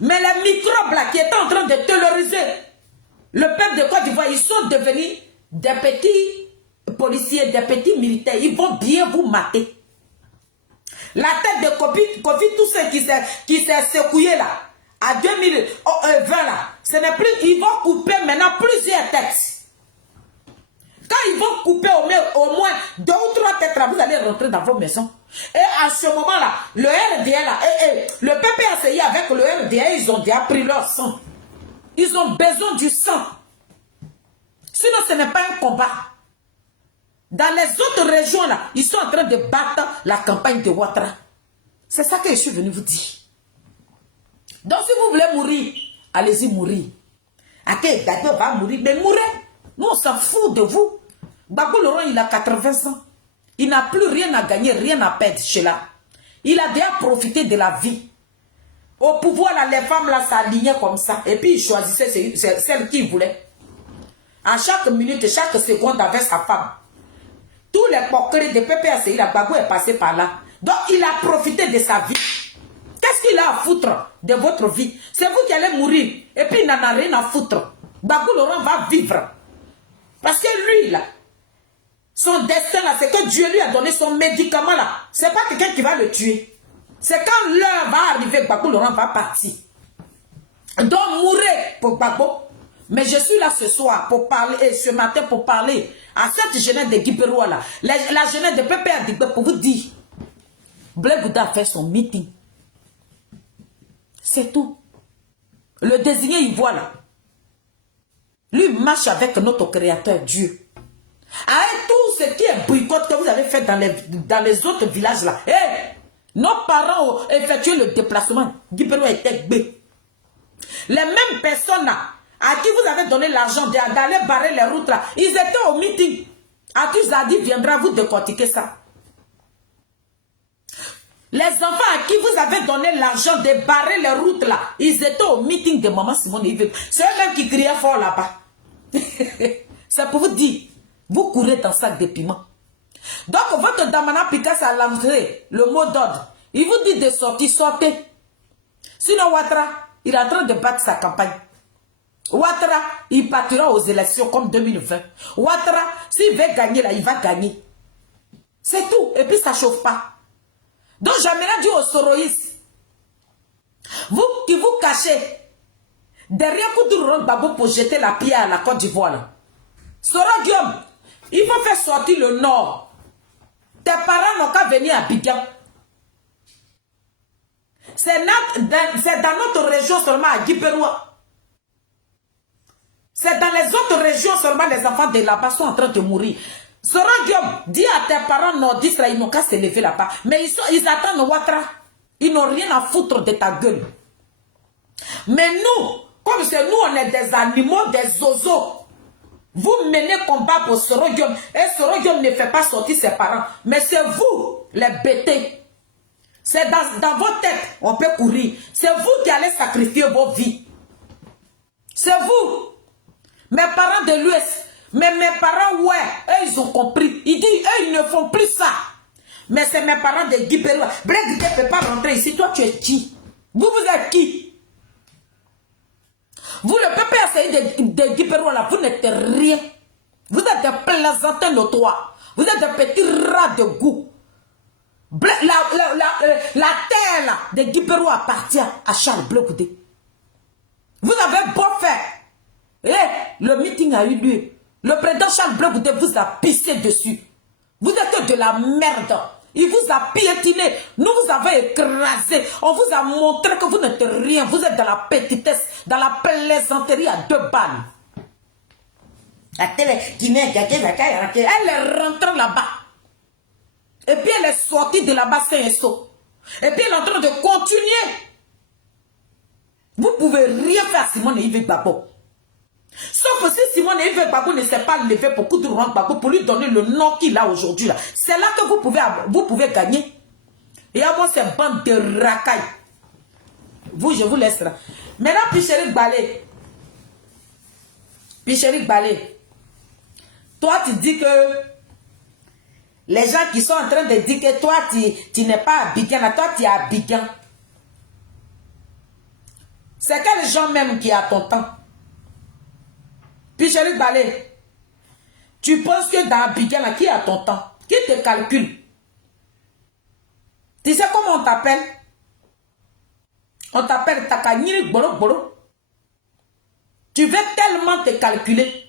Mais les microbes là qui étaient en train de terroriser le peuple de Côte d'Ivoire, ils sont devenus des petits policiers, des petits militaires. Ils vont bien vous mater. La tête de Covid, tout ce qui s'est secoué là, à 2020 là, ce n'est plus, ils vont couper maintenant plusieurs têtes. Quand ils vont couper au moins 2 ou 3 têtes là, vous allez rentrer dans vos maisons. Et à ce moment-là, le RDA là, le PPACI avec le RDA, ils ont déjà pris leur sang. Ils ont besoin du sang. Sinon, ce n'est pas un combat. Dans les autres régions, là, ils sont en train de battre la campagne de Ouattara. C'est ça que je suis venu vous dire. Donc, si vous voulez mourir, allez-y mourir. Ake Gbagbo va mourir, mais mourrez. Nous, on s'en fout de vous. Gbagbo Laurent, il a 80 ans. Il n'a plus rien à gagner, rien à perdre chez là. Il a déjà profité de la vie. Au pouvoir, là, les femmes là s'alignaient comme ça. Et puis, il choisissait celle qu'il voulait. À chaque minute, chaque seconde avec sa femme. Tous les porqueries de PPACI, la Gbagbo est passé par là. Donc, il a profité de sa vie. Qu'est-ce qu'il a à foutre de votre vie? C'est vous qui allez mourir. Et puis, il n'en a rien à foutre. Gbagbo Laurent va vivre. Parce que lui, là, son destin, là, c'est que Dieu lui a donné son médicament, là. C'est pas quelqu'un qui va le tuer. C'est quand l'heure va arriver, Gbagbo Laurent va partir. Donc, mourrez pour Gbagbo. Mais je suis là ce soir pour parler, et ce matin pour parler à cette jeunesse de Guiberoa là, la jeunesse de Pépé Adigbe pour vous dire, Blé Gouda a fait son meeting. C'est tout. Le désigné Ivoire là, lui marche avec notre créateur Dieu. Avec tout ce qui est boycott que vous avez fait dans les autres villages là, nos parents ont effectué le déplacement. Guiberoa était gbé. Les mêmes personnes là, à qui vous avez donné l'argent d'aller barrer les routes là, ils étaient au meeting. Atou Zadi viendra vous décortiquer ça. Les enfants à qui vous avez donné l'argent de barrer les routes là, ils étaient au meeting de Maman Simone. C'est eux-mêmes qui criaient fort là-bas. C'est pour vous dire, vous courez dans sac de piment. Donc votre Damana Picasso a lancé le mot d'ordre. Il vous dit de sortir, sortez. Sinon Ouattara, il est en train de battre sa campagne. Ouattara, il partira aux élections comme 2020. Ouattara, s'il veut gagner là, il va gagner. C'est tout. Et puis ça ne chauffe pas. Donc j'aimerais dire aux soroïstes, vous qui vous cachez derrière Koudouron Babou pour jeter la pierre à la Côte d'Ivoire. Soro Guillaume, il faut faire sortir le nord. Tes parents n'ont qu'à venir à Abidjan. C'est dans notre région seulement à Guiberoa. C'est dans les autres régions seulement les enfants de là-bas sont en train de mourir. Sora Guillaume, dis à tes parents nordistes, ils n'ont qu'à se lever là-bas. Mais ils attendent Ouattara. Ils n'ont rien à foutre de ta gueule. Mais nous, comme c'est nous, on est des animaux, des zozos. Vous menez combat pour Sora Guillaume. Et Sora Guillaume ne fait pas sortir ses parents. Mais c'est vous, les bêtés. C'est dans vos têtes, on peut courir. C'est vous qui allez sacrifier vos vies. C'est vous. Mes parents de l'Ouest, mais mes parents, ouais, eux, ils ont compris. Ils disent, eux, ils ne font plus ça. Mais c'est mes parents de Guiberoa. Blé Guidé ne peut pas rentrer ici. Toi, tu es qui? Vous êtes qui? Vous, le PPACI de Guiberoa, là, vous n'êtes rien. Vous êtes des plaisantins notoires. Vous êtes des petits rats de goût. La terre, là, de Guiberoa appartient à Charles Blé Guidé. Vous avez beau faire. Et le meeting a eu lieu. Le président Charles Blé vous a pissé dessus. Vous êtes de la merde. Il vous a piétiné. Nous vous avons écrasé. On vous a montré que vous n'êtes rien. Vous êtes dans la petitesse, dans la plaisanterie à 2 balles. Elle est rentrée là-bas. Et puis elle est sortie de là-bas sain et sauf. Et puis elle est en train de continuer. Vous pouvez rien faire à Simone Yves Gbagbo. Sauf si Simone Yves Gbagbo ne s'est pas levé pour coudre Laurent Gbagbo pour lui donner le nom qu'il a aujourd'hui. C'est là que vous pouvez gagner. Et à moi, c'est bande de racailles. Vous, je vous laisse là. Maintenant, Pichéric Balé. Pichéric Balé. Toi, tu dis que les gens qui sont en train de dire que toi, tu n'es pas Abidjan, là, toi, tu es Abidjan. C'est quel gens même qui a ton temps? Pichéric Balé, tu penses que dans Abidjan, là, qui a ton temps? Qui te calcule? Tu sais comment on t'appelle? On t'appelle Takanyiri Boro Boro. Tu veux tellement te calculer.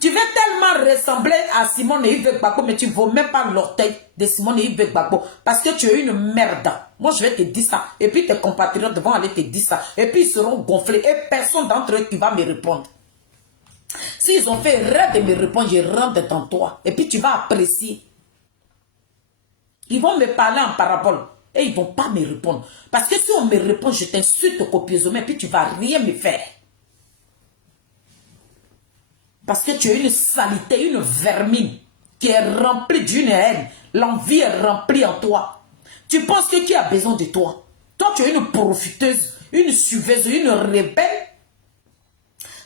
Tu veux tellement ressembler à Simone Yves Gbagbo, mais tu ne vaux même pas l'orteil de Simone Yves Gbagbo. Parce que tu es une merde. Moi, je vais te dire ça. Et puis tes compatriotes vont aller te dire ça. Et puis ils seront gonflés. Et personne d'entre eux qui va me répondre. S'ils ont fait rêve de me répondre, je rentre dans toi. Et puis tu vas apprécier. Ils vont me parler en parabole. Et ils ne vont pas me répondre. Parce que si on me répond, je t'insulte copieusement. Et puis tu ne vas rien me faire. Parce que tu es une saleté, une vermine qui est remplie d'une haine. L'envie est remplie en toi. Tu penses que qui a besoin de toi? Toi, tu es une profiteuse, une suiveuse, une rebelle.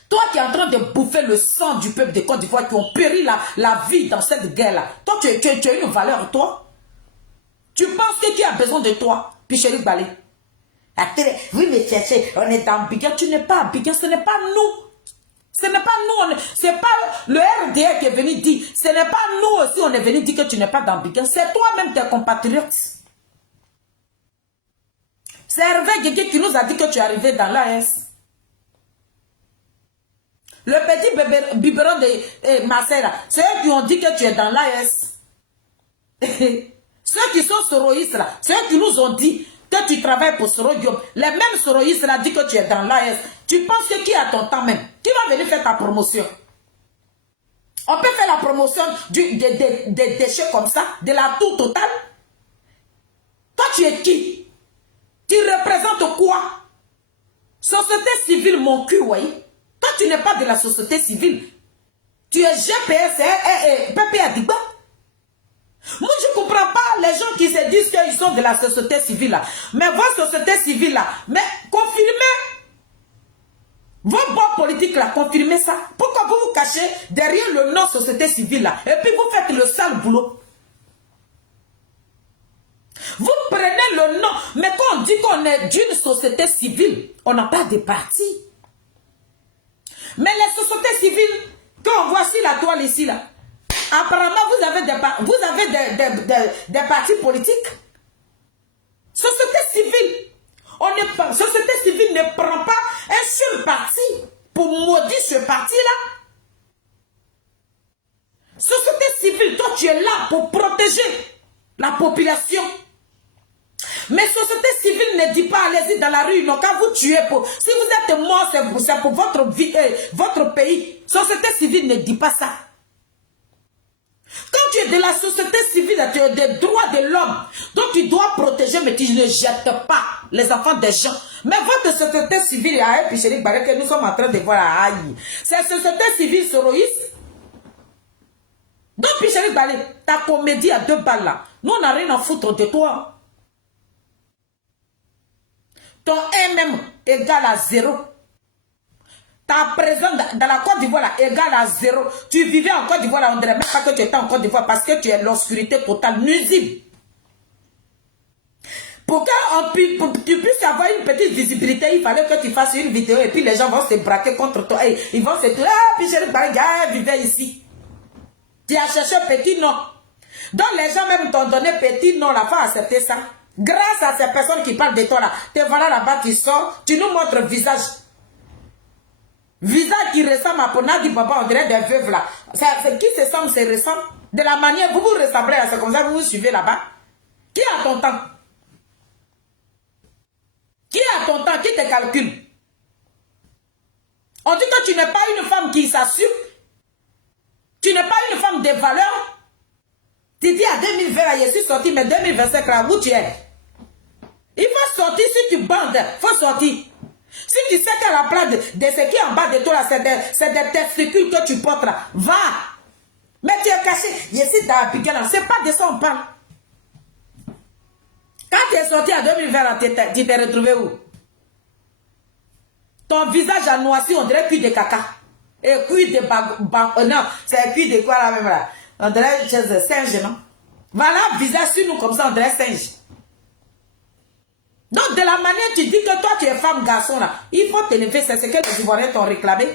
Toi qui es en train de bouffer le sang du peuple de Côte d'Ivoire qui ont péri la vie dans cette guerre-là. Toi, tu as une valeur, toi. Tu penses que qui a besoin de toi? Pichéric Balé. Oui, mais cherchez, on est dans Abidjan. Tu n'es pas Abidjan, ce n'est pas nous. Ce n'est pas nous, c'est pas le RDA qui est venu dire, ce n'est pas nous aussi on est venu dire que tu n'es pas dans Abidjan, c'est toi-même tes compatriotes. C'est Hervé Guégué qui nous a dit que tu es arrivé dans l'AS. Le petit biberon de Marseille, c'est eux qui ont dit que tu es dans l'AS. Ceux qui sont soroïstes là, c'est eux qui nous ont dit que tu travailles pour Soro Diop. Les mêmes soroïstes là disent que tu es dans l'AS. Tu penses que qui a ton temps même? Qui va venir faire ta promotion? On peut faire la promotion des déchets comme ça, de la tour totale. Toi, tu es qui? Tu représentes quoi? Société civile, mon cul, oui. Toi, tu n'es pas de la société civile. Tu es GPS et Pépé Adigba. Moi, je ne comprends pas les gens qui se disent qu'ils sont de la société civile là. Mais votre société civile là, mais confirmez. Vos bons politiques là, confirmez ça. Pourquoi vous vous cachez derrière le nom société civile là? Et puis vous faites le sale boulot. Vous prenez le nom, mais quand on dit qu'on est d'une société civile, on n'a pas de parti. Mais les sociétés civiles, quand on voit ici la toile ici là, apparemment vous avez des partis politiques. Société civile. Société civile ne prend pas un seul parti pour maudire ce parti-là. Société civile, toi tu es là pour protéger la population. Mais société civile ne dit pas allez-y dans la rue, non, quand vous tuez pour... Si vous êtes mort, c'est pour votre vie, votre pays. Société civile ne dit pas ça. Quand tu es de la société civile, tu as des droits de l'homme. Donc tu dois protéger, mais tu ne jettes pas les enfants des gens. Mais votre société civile, et puis Pichéric Balé, que nous sommes en train de voir à Aïe. C'est société civile soroïste. Donc Pichéric Balé, ta comédie à 2 balles là, nous on n'a rien à foutre de toi. Ton MM égale à 0. Ta présence dans la Côte d'Ivoire égale à 0. Tu vivais en Côte d'Ivoire, on ne dirait même pas que tu étais en Côte d'Ivoire parce que tu es l'obscurité totale, nuisible. Pour que tu puisses avoir une petite visibilité, il fallait que tu fasses une vidéo et puis les gens vont se braquer contre toi. Et ils vont se dire, ah, puis Pichéric Balé vivait ici. Tu as cherché petit nom. Donc les gens même t'ont donné petit nom, la fois accepter ça. Grâce à ces personnes qui parlent de toi là, te voilà là-bas, tu sors, tu nous montres le visage. Visage qui ressemble à Ponadi Baba, on dirait des veuves là. C'est qui se semble, c'est ressemble. De la manière, vous vous ressemblez à ça, comme ça, vous vous suivez là-bas. Qui a ton temps? Qui a ton temps? Qui te calcule? On dit que tu n'es pas une femme qui s'assume. Tu n'es pas une femme de valeur. Tu dis à 2020, là, je suis sorti, mais 2025, là, où tu es? Il faut sortir si tu bandes. Il faut sortir. Si tu sais que la place de ce qui est en bas de toi, c'est des testicules que tu portes là, va. Mais tu es caché. Je suis dans la piquette là. C'est pas de ça on parle. Quand tu es sorti en 2020, là, tu t'es retrouvé où? Ton visage a noirci, on dirait cuit de caca. Et cuit de non, c'est cuit de quoi là même là? On dirait singe, non? Voilà, visage sur nous comme ça, on dirait singe. Donc, de la manière tu dis que toi, tu es femme, garçon, là, il faut t'élever, c'est ce que les Ivoiriens t'ont réclamé.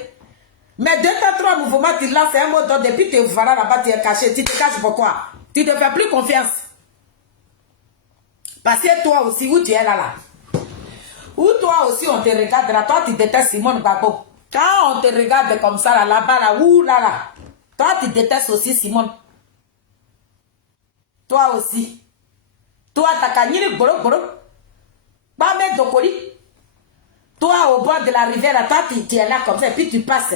Mais 2 temps 3 mouvements, tu lances un mot d'ordre, depuis que tu voilà là-bas, tu es caché. Tu te caches pourquoi? Tu ne te fais plus confiance. Parce que toi aussi, où tu es là, où toi aussi, on te regarde là, toi, tu détestes Simone Gbagbo. Quand on te regarde comme ça, là-bas, là, où, là, toi, tu détestes aussi Simone. Toi aussi. Toi, t'as gagné le gros. Pas mettre de colis. Toi, au bord de la rivière, toi, tu es là comme ça, et puis tu passes.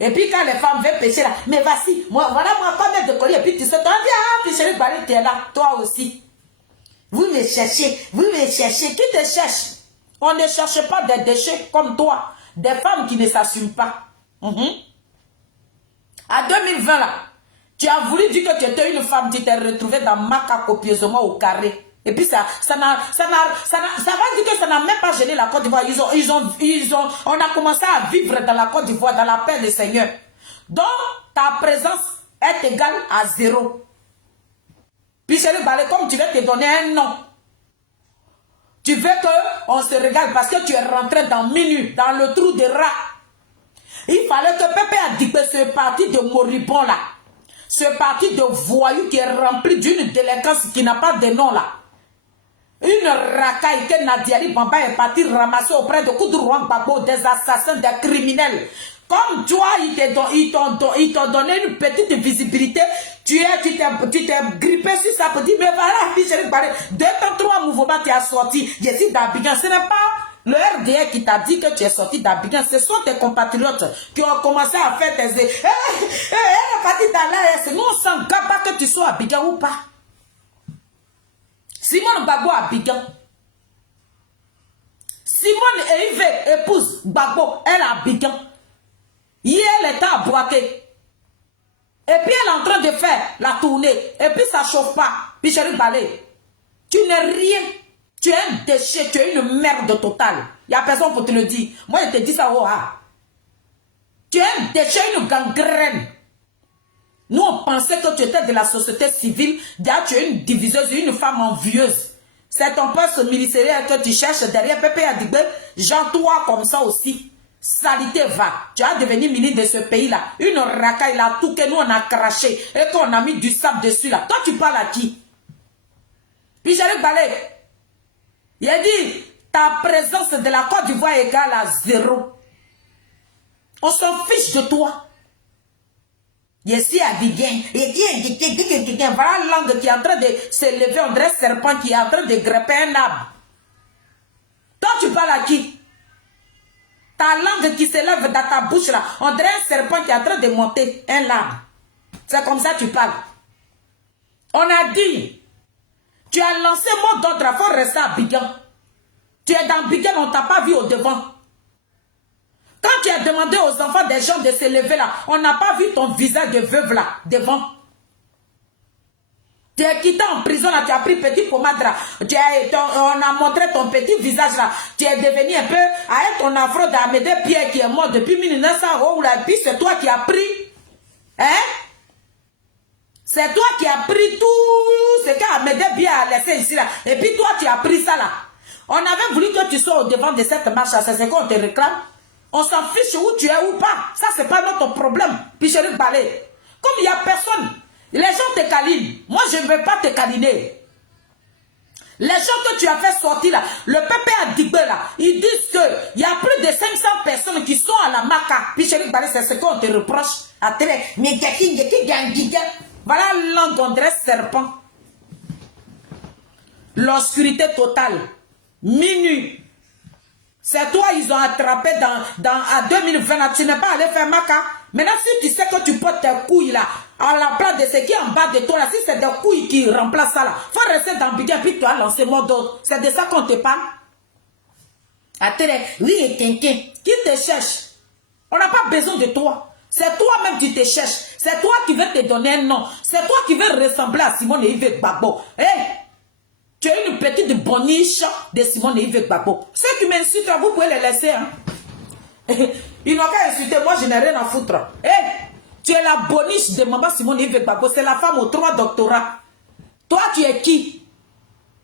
Et puis quand les femmes veulent pêcher là, mais vas-y, moi, pas mettre de colis, et puis tu sais, toi, puis chérie, tu es là, toi aussi. Vous me cherchez, qui te cherche? On ne cherche pas des déchets comme toi, des femmes qui ne s'assument pas. À 2020 là, tu as voulu dire que tu étais une femme, tu t'es retrouvée dans Maca copieusement au carré. Et puis ça va dire que ça n'a même pas gêné la Côte d'Ivoire. On a commencé à vivre dans la Côte d'Ivoire, dans la paix du Seigneur. Donc, ta présence est égale à 0. Puis chérie Balé, comme tu veux te donner un nom, tu veux qu'on se régale parce que tu es rentré dans minuit, dans le trou de rat. Il fallait que Pépé a dit que ce parti de moribond là, ce parti de voyous qui est rempli d'une délinquance qui n'a pas de nom là, une racaille que Nadiali Bamba est parti ramasser auprès de Koudourouan Gbagbo, des assassins, des criminels. Comme toi, ils t'ont donné une petite visibilité, tu t'es grippé sur ça pour dire, mais voilà, puis je vais parler. 2 temps 3 mouvements, tu as sorti. Je suis d'Abidjan. Ce n'est pas le RDA qui t'a dit que tu es sorti d'Abidjan. Ce sont tes compatriotes qui ont commencé à faire tes... Elle est partie dans l'AS. Nous, on s'en garde pas que tu sois à Abidjan ou pas. Simone Gbagbo à Abidjan. Simone et Yves épouse Gbagbo, elle à Abidjan. Hier, elle était à Boaké. Et puis, elle est en train de faire la tournée. Et puis, ça ne chauffe pas. Puis, chérie Balé, tu n'es rien. Tu es un déchet. Tu es une merde totale. Il n'y a personne pour te le dire. Moi, je te dis ça. Oh, ah. Tu es un déchet, une gangrène. Nous, on pensait que tu étais de la société civile. D'ailleurs, tu es une diviseuse, une femme envieuse. C'est ton poste ministériel que tu cherches derrière Pépé Adigbe. Genre, toi, comme ça aussi. Salité va. Tu as devenu ministre de ce pays-là. Une racaille là, tout que nous on a craché et qu'on a mis du sable dessus là. Toi, tu parles à qui? Puis j'allais Balé. Il a dit, ta présence de la Côte d'Ivoire est égale à 0. On s'en fiche de toi. Je suis à Biguin. Voilà la langue qui est en train de se lever. On dirait un serpent qui est en train de grepper un arbre. Toi, tu parles à qui? Ta langue qui se lève dans ta bouche là, on dirait un serpent qui est en train de monter un arbre. C'est comme ça que tu parles. On a dit, tu as lancé mot d'ordre, il faut rester à Abidjan. Tu es dans Abidjan, on ne t'a pas vu au devant. Quand tu as demandé aux enfants des gens de se lever là, on n'a pas vu ton visage de veuve là, devant. Tu es quitté en prison là, tu as pris petit pommade là, on a montré ton petit visage là, tu es devenu un peu, avec ton afro d'Amédée Pierre qui est mort depuis 1900 oh là, et puis c'est toi qui as pris, hein? C'est toi qui as pris tout ce qu'Amédée Pierre a laissé ici là, et puis toi tu as pris ça là. On avait voulu que tu sois au devant de cette marche là, c'est ce qu'on te réclame. On s'en fiche où tu es ou pas, ça c'est pas notre problème, puis je vais Balé. Comme il n'y a personne. Les gens te câlinent. Moi, je ne vais pas te câliner. Les gens que tu as fait sortir là, le Pépé Adigbe là, ils disent qu'il y a plus de 500 personnes qui sont à la marche. Balé, c'est ce qu'on te reproche. Voilà langue, on dirait serpent. L'obscurité totale. Minuit. C'est toi, ils ont attrapé à 2020. Là, tu n'es pas allé faire maca. Maintenant, si tu sais que tu portes tes couilles là, à la place de ce qui est en bas de toi là, si c'est des couilles qui remplacent ça là, faut rester dans Bigger, puis toi lancer mon dos. C'est de ça qu'on te parle. Attends, oui, et quelqu'un qui te cherche. On n'a pas besoin de toi. C'est toi-même qui te cherches. C'est toi qui veux te donner un nom. C'est toi qui veux ressembler à Simone et Yves Gbagbo. Hey! Tu es une petite boniche de Simone et Yves Gbagbo. Ceux qui m'insultent, vous pouvez les laisser. Hein? Ils n'ont qu'à insulter. Moi, je n'ai rien à foutre. Hey! Tu es la boniche de maman Simone et Yves Gbagbo. C'est la femme aux 3 doctorats. Toi, tu es qui?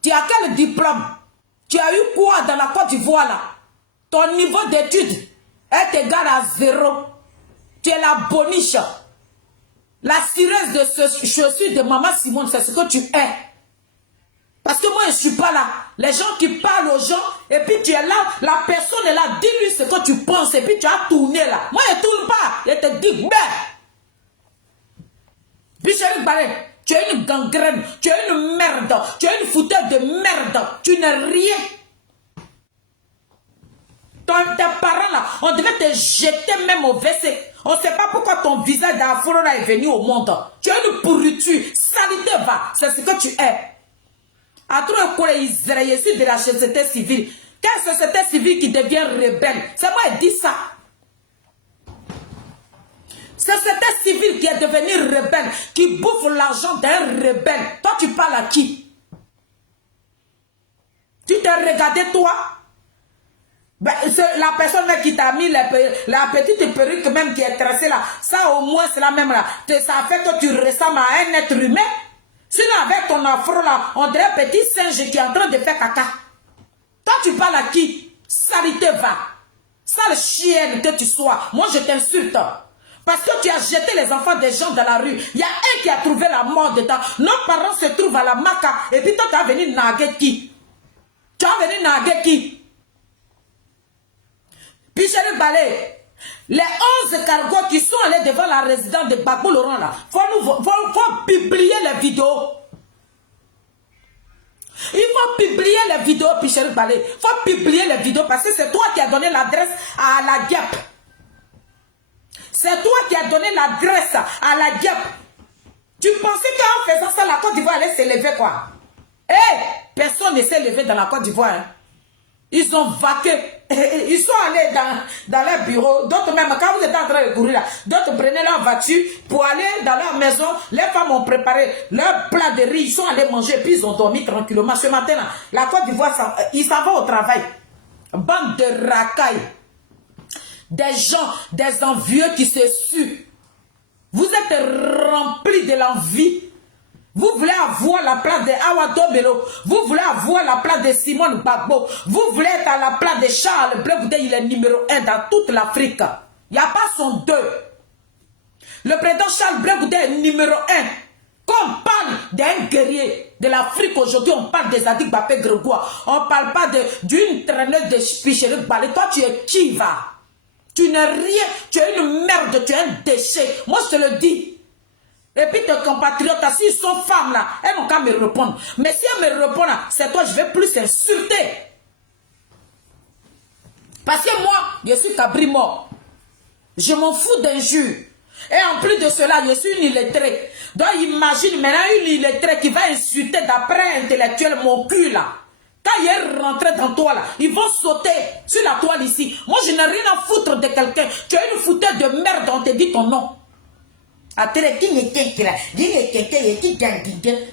Tu as quel diplôme? Tu as eu quoi dans la Côte d'Ivoire là? Ton niveau d'études est égal à 0. Tu es la boniche. La cireuse de chaussure de maman Simone, c'est ce que tu es. Parce que moi, je ne suis pas là. Les gens qui parlent aux gens, et puis tu es là, la personne est là, dis-lui ce que tu penses, et puis tu as tourné là. Moi, je ne tourne pas. Je te dis, puis Chéri Balé, tu es une gangrène, tu es une merde, tu es une fouteuse de merde, tu n'es rien. Tes parents là, on devait te jeter même au WC. On ne sait pas pourquoi ton visage d'afro là est venu au monde. Tu es une pourriture, salité va, c'est ce que tu es. À trop de Israël de la société civile. Quelle société civile qui devient rebelle? C'est moi qui dis ça. Société civile qui est devenue rebelle, qui bouffe l'argent d'un rebelle. Toi, tu parles à qui? Tu t'es regardé toi? Ben, la personne qui t'a mis la petite perruque même qui est tracée là, ça au moins c'est la même là. Ça fait que tu ressembles à un être humain. Sinon avec ton afro là, on dirait un petit singe qui est en train de faire caca. Toi tu parles à qui? Salité va. Sale chienne que tu sois. Moi je t'insulte. Parce que tu as jeté les enfants des gens dans la rue. Il y a un qui a trouvé la mort dedans. Nos parents se trouvent à la maca. Et puis toi tu as venu naguer qui? Tu as venu naguer qui? Puis Chéri Balé, les 11 cargos qui sont allés devant la résidence de Gbagbo Laurent là, faut publier les vidéos. Il faut publier les vidéos, puis Chéri Balé. Il faut publier les vidéos parce que c'est toi qui as donné l'adresse à la Diep. C'est toi qui as donné l'adresse à la Diep. Tu pensais qu'en faisant ça, la Côte d'Ivoire allait s'élever quoi? Eh, personne ne s'est levé dans la Côte d'Ivoire. Hein. Ils ont vaqué. Ils sont allés dans leur bureau. D'autres même, quand vous êtes en train de courir là, d'autres prenaient leur voiture pour aller dans leur maison. Les femmes ont préparé leur plat de riz. Ils sont allés manger, puis ils ont dormi tranquillement. Ce matin là, la Côte d'Ivoire, ils s'en vont au travail. Bande de racailles. Des gens, des envieux qui se suent. Vous êtes remplis de l'envie. Vous voulez avoir la place de Awado Melo. Vous voulez avoir la place de Simone Gbagbo. Vous voulez être à la place de Charles Blé Goudé. Il est numéro 1 dans toute l'Afrique. Il n'y a pas son 2. Le président Charles Blé Goudé est numéro 1. Quand on parle d'un guerrier de l'Afrique aujourd'hui, on parle des Adik Bapé Grégoire. On ne parle pas d'une traîneuse de Picheri Balé. Toi, tu es qui va? Tu n'es rien. Tu es une merde. Tu es un déchet. Moi, je te le dis. Et puis tes compatriotes, s'ils sont femmes là, elles n'ont qu'à me répondre. Mais si elles me répondent, c'est toi, je vais plus insulter. Parce que moi, je suis cabri mort. Je m'en fous d'injures. Et en plus de cela, je suis une illettrée. Donc imagine maintenant une illettrée qui va insulter d'après intellectuel mon cul là. Quand il est rentré dans toi là, ils vont sauter sur la toile ici. Moi, je n'ai rien à foutre de quelqu'un. Tu es une fouteuse de merde, on te dit ton nom.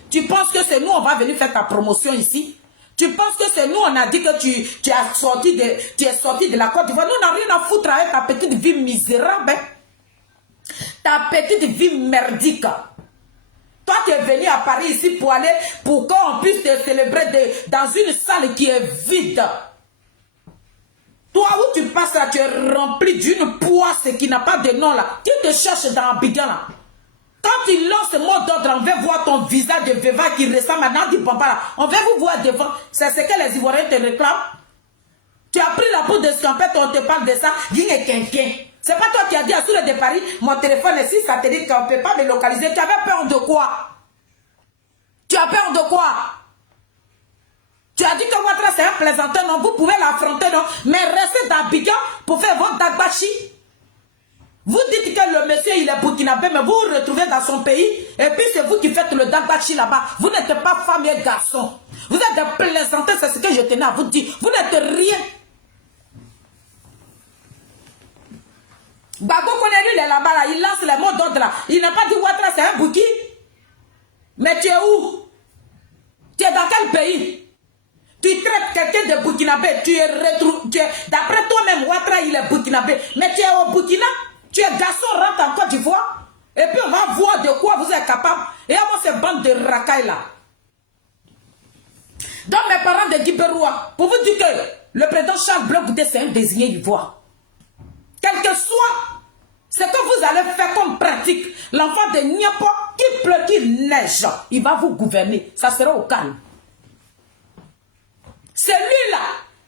Tu penses que c'est nous, on va venir faire ta promotion ici? Tu penses que c'est nous, on a dit que tu es sorti de la Côte d'Ivoire? Nous, on n'a rien à foutre avec ta petite vie misérable. Ta petite vie merdique. Toi, tu es venu à Paris ici pour qu'on puisse te célébrer dans une salle qui est vide. Toi, où tu passes là, tu es rempli d'une poisse qui n'a pas de nom là. Qui te cherche dans Abidjan là? Quand tu lances le mot d'ordre, on veut voir ton visage de Veva qui ressemble à Nandi Pampa là. On veut vous voir devant. C'est ce que les Ivoiriens te réclament. Tu as pris la peau d'escampette, on te parle de ça. Guigne quelqu'un. C'est pas toi qui as dit à Soule de Paris, mon téléphone est si satellite qu'on ne peut pas me localiser. Tu avais peur de quoi? Tu as peur de quoi? Tu as dit que Ouattara c'est un plaisanteur, non? Vous pouvez l'affronter, non? Mais restez d'Abidjan pour faire votre dagbachi. Vous dites que le monsieur il est burkinabé, mais vous vous retrouvez dans son pays, et puis c'est vous qui faites le dagbachi là-bas. Vous n'êtes pas femme et garçon. Vous êtes des plaisanteurs, c'est ce que je tenais à vous dire. Vous n'êtes rien. Bago Konelu, il est là-bas, là, il lance les mots d'ordre là. Il n'a pas dit Ouattara, c'est un bouki. Mais tu es où? Tu es dans quel pays? Tu traites quelqu'un de burkinabé, tu es d'après toi-même, Ouattara, il est burkinabé. Mais tu es au Burkina, tu es garçon, rentre en Côte d'Ivoire. Et puis on va voir de quoi vous êtes capable. Et à moi, ces bandes de racailles là. Donc mes parents de Guiberoua, pour vous dire que le président Charles Blé Goudé, c'est un désigné ivoire. Quel que soit ce que vous allez faire comme pratique, l'enfant de Niapo, qu'il pleut, qu'il neige, il va vous gouverner. Ça sera au calme. C'est lui là,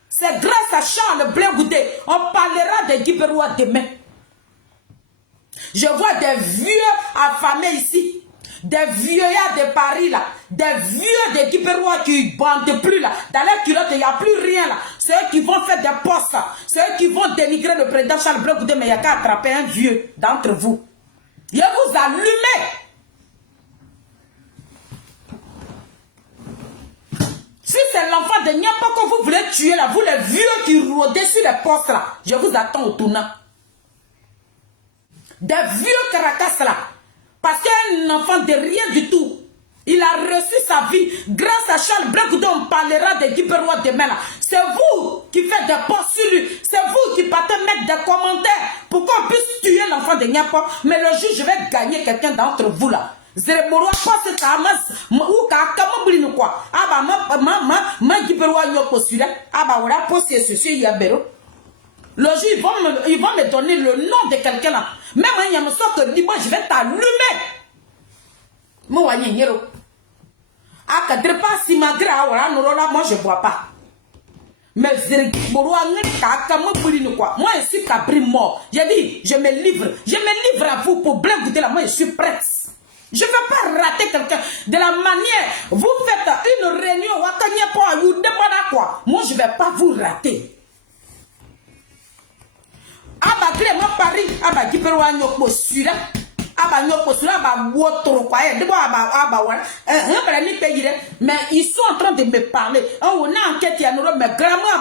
c'est grâce à Charles Blé Goudé, on parlera de Guiberoua demain. Je vois des vieux affamés ici. Des vieillards de Paris là, des vieux de Guiberoua qui ne bandent plus là, dans les culottes il n'y a plus rien là, c'est eux qui vont faire des postes là, c'est eux qui vont dénigrer le président Charles Blé Goudé, mais il n'y a qu'à attraper un vieux d'entre vous. Il vous allumer. Si c'est l'enfant de Niapo que vous voulez tuer là, vous les vieux qui rôdez sur les postes là, je vous attends au tournant. Des vieux caracas là. Parce qu'un enfant de rien du tout, il a reçu sa vie grâce à Charles Blé Goudé. On parlera de Guiberoua demain là. C'est vous qui faites des posts sur lui. C'est vous qui partez mettre des commentaires pour qu'on puisse tuer l'enfant de Niapo. Mais le jour je vais gagner quelqu'un d'entre vous là. Zeremoroa poste Kamas ou Kakamabulino quoi. Ah bah ma Guiberoua yoko sur ah bah voilà poste ceci Yabero. Le jour ils vont me donner le nom de quelqu'un là. Même il y a un sort que moi je vais t'allumer. Moi je ne bois pas. Mais moi je suis cabri mort. J'ai dit je me livre à vous pour Blé Goudé là. Moi je suis prête. Je ne vais pas rater quelqu'un. De la manière vous faites une réunion. Moi je ne vais pas vous rater. Aba Clément Paris, aba Guiberoua nyoko sura, aba nyoko sura, aba wotoro quoi, d'abord aba voilà, mais ils sont en train de me parler. On a enquête y a nous mais grandement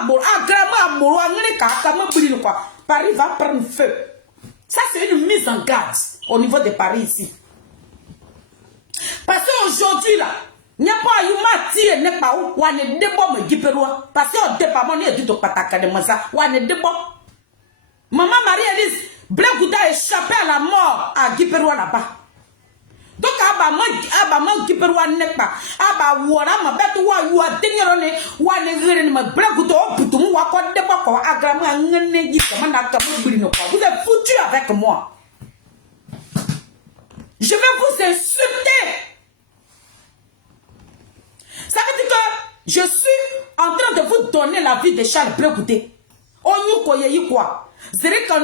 amoro, angné kama brille quoi. Paris va prendre feu. Ça c'est une mise en garde au niveau de Paris ici. Parce qu'aujourd'hui là, n'y a pas eu matière n'est pas où, on est debout me Guiberoua. Parce qu'au départ on est du tout pataka de maza, on est debout. Maman Marie-Élise, Blé Goudé a échappé à la mort à Guiberoua là-bas. Donc, Abba Guiberoua n'est pas. Abba Wara, ma bête, ou à Dengerone, ou à Negrin, ma Blé Goudé, ou à quoi de Bako, à Grama, Negi, comme un Brino. Vous êtes foutu avec moi. Je vais vous insulter. Ça veut dire que je suis en train de vous donner la vie de Charles Blé Goudé. On y croyait quoi? C'est quand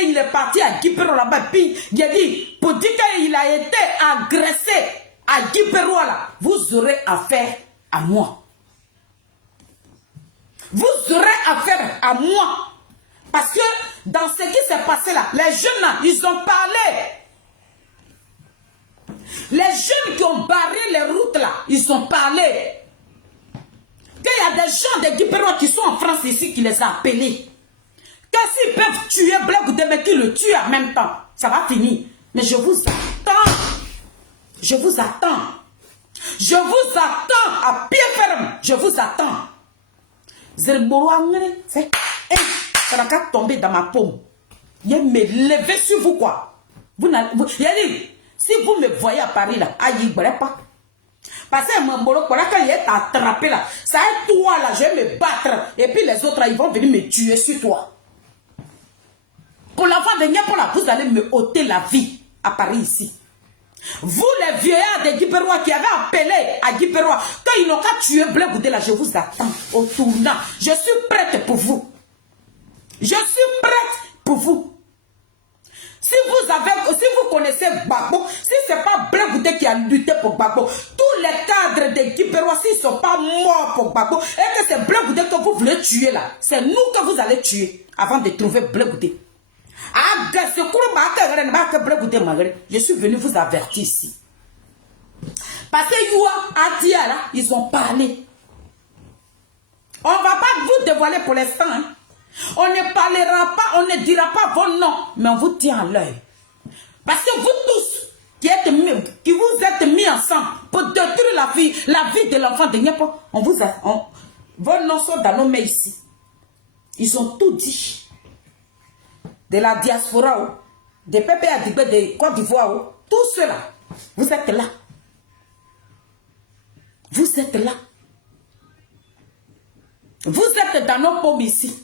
il est parti à Guiberoua là-bas, puis il a dit, pour dire qu'il a été agressé à Guiberoua là, vous aurez affaire à moi. Vous aurez affaire à moi. Parce que dans ce qui s'est passé là, les jeunes là, ils ont parlé. Les jeunes qui ont barré les routes là, ils ont parlé. Qu'il y a des gens de Guiberoua qui sont en France ici qui les ont appelés. Que s'ils peuvent tuer Blé Goudé, mais qu'ils le tuent en même temps, ça va finir. Mais je vous attends. Je vous attends. Je vous attends à pied ferme. Je vous attends. Zermoroa, ça n'a qu'à tomber dans ma paume. Il me lever sur vous quoi. Si vous me voyez à Paris là, aïe, pas. Parce que quand il est attrapé là, ça est toi là, je vais me battre. Et puis les autres là, ils vont venir me tuer sur toi. Pour l'enfant de Niapo là, vous allez me ôter la vie à Paris ici. Vous les vieillards de Guiberoua qui avaient appelé à Guiberoua, quand ils n'ont qu'à tuer Blé Goudé là, je vous attends au tournant. Je suis prête pour vous. Je suis prête pour vous. si vous connaissez Gbagbo, si ce n'est pas Blé Goudé qui a lutté pour Gbagbo, tous les cadres de Guipérois, s'ils ne sont pas morts pour Gbagbo, et que c'est Blé Goudé que vous voulez tuer là, c'est nous que vous allez tuer avant de trouver Blé Goudé. Je suis venu vous avertir ici. Parce que Youa, Adia, là, ils ont parlé. On ne va pas vous dévoiler pour l'instant. Hein. On ne parlera pas, on ne dira pas vos noms, mais on vous tient à l'œil. Parce que vous tous qui vous êtes mis ensemble pour détruire la vie de l'enfant de Niapo, vos noms sont dans nos mains ici. Ils ont tout dit. De la diaspora, des Pépé Adigbe, de Côte d'Ivoire, tout cela, vous êtes là. Vous êtes là. Vous êtes dans nos paumes ici.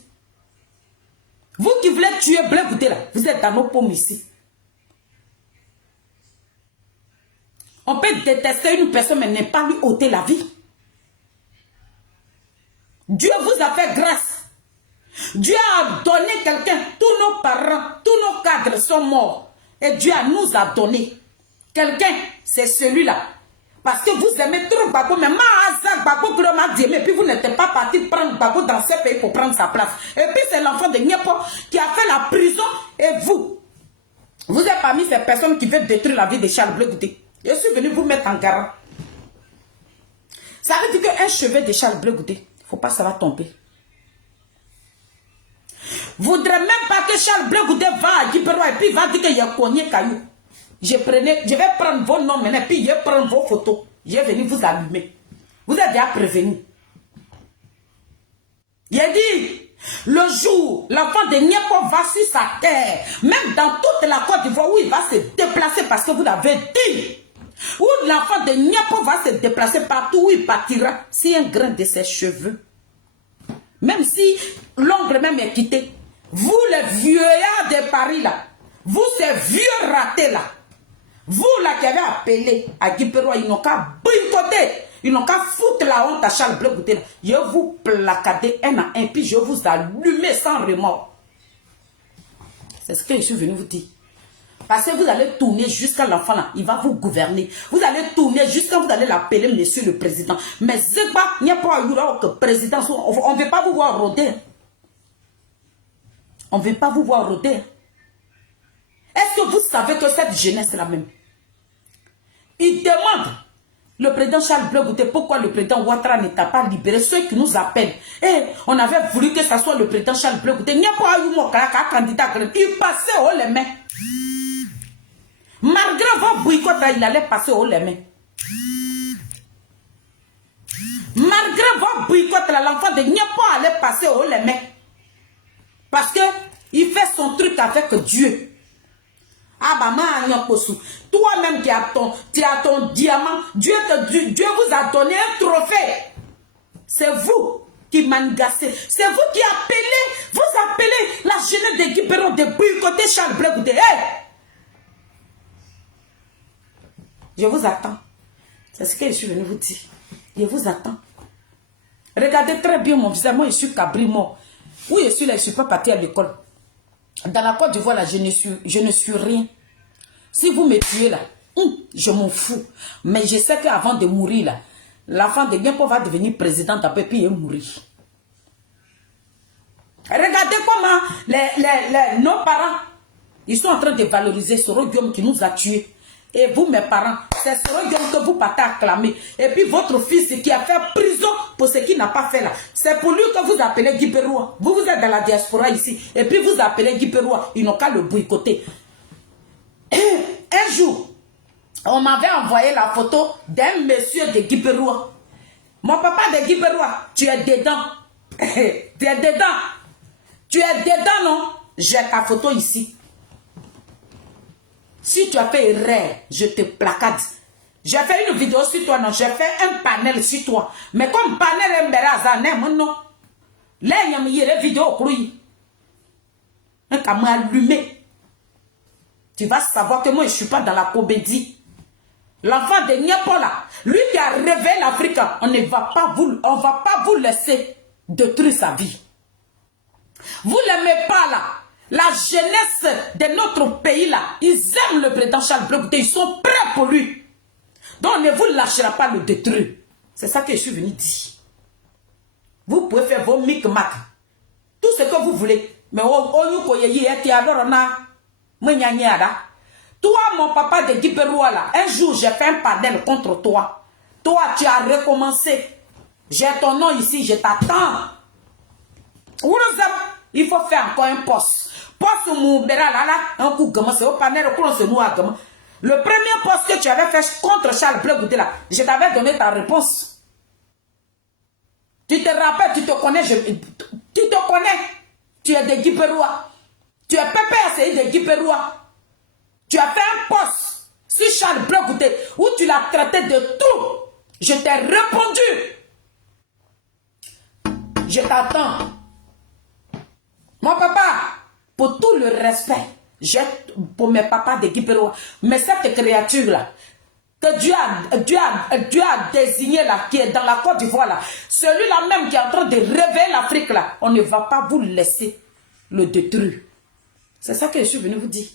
Vous qui voulez tuer Blé Goudé là, vous êtes dans nos paumes ici. On peut détester une personne, mais ne pas lui ôter la vie. Dieu vous a fait grâce. Dieu a donné quelqu'un. Tous nos parents, tous nos cadres sont morts. Et Dieu nous a donné quelqu'un. C'est celui-là. Parce que vous aimez trop Gbagbo, mais Gbagbo m'a dit, mais puis vous n'êtes pas parti prendre Gbagbo dans ce pays pour prendre sa place. Et puis c'est l'enfant de Niapo qui a fait la prison. Et vous êtes parmi ces personnes qui veulent détruire la vie de Charles Blé Goudé. Je suis venu vous mettre en garant. Ça veut dire qu'un cheveu de Charles Blé Goudé, il ne faut pas que ça va tomber. Vous ne voudrez même pas que Charles Blé Goudé va à Guipérois et puis il va dire qu'il y a cogné caillou. Je vais prendre vos noms maintenant, puis je vais prendre vos photos. Je vais venir vous allumer. Vous êtes déjà prévenus. Il a dit, le jour, l'enfant de Niapo va sur sa terre, même dans toute la Côte d'Ivoire où il va se déplacer parce que vous l'avez dit, où l'enfant de Niapo va se déplacer partout où il partira, si un grain de ses cheveux, même si l'ongle même est quitté, vous les vieillards de Paris là, vous ces vieux ratés là, vous là qui avez appelé à Guipérois, ils n'ont qu'à boycotter, ils n'ont qu'à foutre la honte à Charles Blé Goudé. Je vous placader un à un, puis je vous allumer sans remords. C'est ce que je suis venu vous dire. Parce que vous allez tourner jusqu'à l'enfant là, il va vous gouverner. Vous allez tourner jusqu'à vous allez l'appeler monsieur le président. Mais Zegba, il n'y a pas que président, on ne veut pas vous voir rôder. On ne veut pas vous voir rôder. Est-ce que vous savez que cette jeunesse là même, il demande le président Charles Blé Goudé pourquoi le président Ouattara ne t'a pas libéré ceux qui nous appellent. Et on avait voulu que ça soit le président Charles Blé Goudé. Il n'y a pas eu mon candidat. Il passait haut les mains. Malgré vos boycotts, il allait passer haut les mains. Malgré vos boycotts, l'enfant de Niapo allait passer haut les mains. Parce que il fait son truc avec Dieu. Ah bah toi-même tu as ton diamant, Dieu vous a donné un trophée. C'est vous qui mangassez. C'est vous qui appelez la jeunesse de Guipérois de boycotter Charles Blé Goudé. Hey! Je vous attends. C'est ce que je suis venu vous dire. Je vous attends. Regardez très bien mon visage. Moi, je suis cabri mort. Où je suis là, je ne suis pas parti à l'école. Dans la Côte d'Ivoire, là, je ne suis rien. Si vous me tuez là, je m'en fous. Mais je sais qu'avant de mourir là, l'enfant de Niapo va devenir président d'abord puis il va mourir. Regardez comment nos parents, ils sont en train de valoriser ce royaume qui nous a tués. Et vous, mes parents, c'est ce royaume que vous partez acclamer. Et puis votre fils qui a fait prison pour ce qu'il n'a pas fait là. C'est pour lui que vous appelez Guipérois. Vous êtes dans la diaspora ici. Et puis vous appelez Guipérois. Ils n'ont qu'à le boycotter. Un jour, on m'avait envoyé la photo d'un monsieur de Guipérois. Mon papa de Guipérois, tu es dedans. Tu es dedans. Tu es dedans, non? J'ai ta photo ici. Si tu as fait erreur, je te placade. J'ai fait une vidéo sur toi, non? J'ai fait un panel sur toi. Mais comme panel est mberazané, non? Là, il y a une vidéo pour lui. Un camion allumé. Tu vas savoir que moi, je ne suis pas dans la comédie. L'enfant de Niapo là, lui qui a rêvé l'Afrique, on ne va pas vous laisser détruire sa vie. Vous ne l'aimez pas là. La jeunesse de notre pays là, ils aiment le président Charles Blé Goudé, ils sont prêts pour lui. Donc ne vous lâchera pas le détruire. C'est ça que je suis venu dire. Vous pouvez faire vos micmacs. Tout ce que vous voulez. Mais toi, mon papa de Guiperoua là, un jour j'ai fait un panel contre toi. Toi, tu as recommencé. J'ai ton nom ici, je t'attends. Il faut faire encore un poste. Poste Moubera là, un coup gamin, c'est au panel, c'est nous à gamin. Le premier poste que tu avais fait contre Charles Blé Goudé là, je t'avais donné ta réponse. Tu te rappelles, tu te connais, tu te connais. Tu es de Guiperoua. Tu es Pépé Asseyé de Guiperoua. Tu as fait un poste sur Charles Blé Goudé où tu l'as traité de tout. Je t'ai répondu. Je t'attends. Mon papa, pour tout le respect, j'ai pour mes papas de Guiperoua, mais cette créature-là, que Dieu a désigné là, qui est dans la Côte d'Ivoire là, celui-là même qui est en train de réveiller l'Afrique là, on ne va pas vous laisser le détruire. C'est ça que je suis venu vous dire.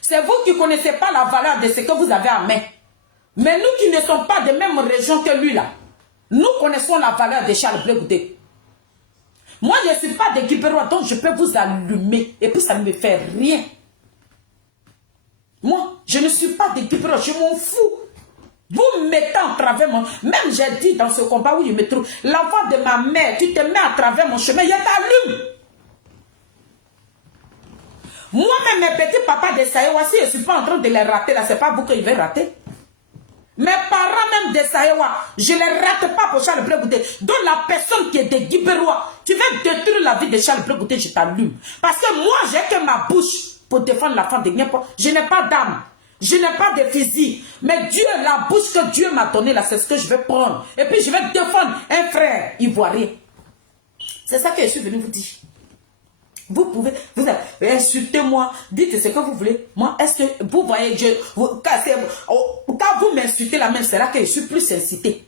C'est vous qui ne connaissez pas la valeur de ce que vous avez en main. Mais nous qui ne sommes pas de même région que lui là, nous connaissons la valeur de Charles Blé Goudé. Moi, je ne suis pas de Guiperoua, donc je peux vous allumer. Et puis, ça ne me fait rien. Moi, je ne suis pas de Guiperoua, je m'en fous. Vous me mettez en travers mon... Même j'ai dit dans ce combat où je me trouve, l'enfant de ma mère, tu te mets à travers mon chemin, je t'allume. Moi-même, mes petits papas de Saïwa, si je ne suis pas en train de les rater, là, ce n'est pas vous qu'ils veulent rater. Mes parents même de Saïwa, je ne les rate pas pour Charles Blé Goudé. Donc la personne qui est de Guiperoua, tu veux détruire la vie de Charles Blé Goudé, je t'allume. Parce que moi, j'ai que ma bouche pour défendre la femme de n'importe. Je n'ai pas d'âme, je n'ai pas de physique. Mais Dieu, la bouche que Dieu m'a donnée là, c'est ce que je vais prendre. Et puis je vais défendre un frère ivoirien. C'est ça que je suis venu vous dire. Vous pouvez, vous insultez-moi, dites ce que vous voulez. Moi, est-ce que vous voyez, quand vous m'insultez la même, c'est là que je suis plus incité.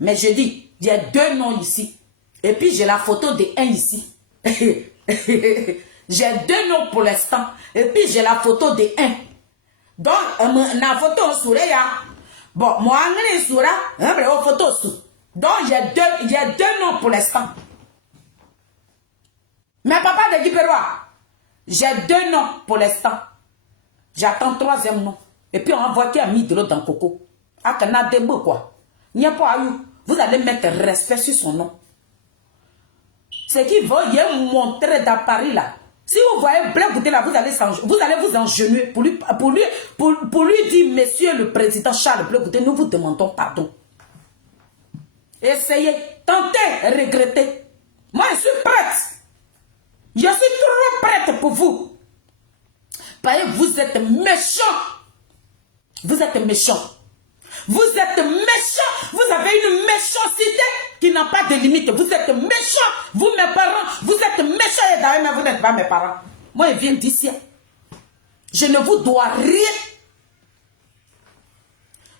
Mais je dis, il y a deux noms ici. Et puis j'ai la photo de un ici. J'ai deux noms pour l'instant. Et puis j'ai la photo de un. Donc, la photo on sourit. Bon, moi, on est sourit. La photo sous. Donc, il y a deux noms pour l'instant. Mais papa de Guiperoua, j'ai deux noms pour l'instant. J'attends troisième nom. Et puis on va voir qui a mis de l'eau dans le coco. Ah, qu'on a des beaux quoi. Il n'y a pas eu. Vous allez mettre respect sur son nom. Ce qui va y montrer dans Paris là. Si vous voyez Blé Goudé là, vous allez vous engenouiller pour lui dire, monsieur le président Charles Blé Goudé, nous vous demandons pardon. Essayez, tentez, regrettez. Moi je suis prête. Je suis trop prête pour vous. Parce que vous êtes méchants. Vous êtes méchants. Vous êtes méchants. Vous avez une méchanceté qui n'a pas de limite. Vous êtes méchants. Vous, mes parents, vous êtes méchants. Et d'ailleurs, vous n'êtes pas mes parents. Moi, je viens d'ici. Je ne vous dois rien.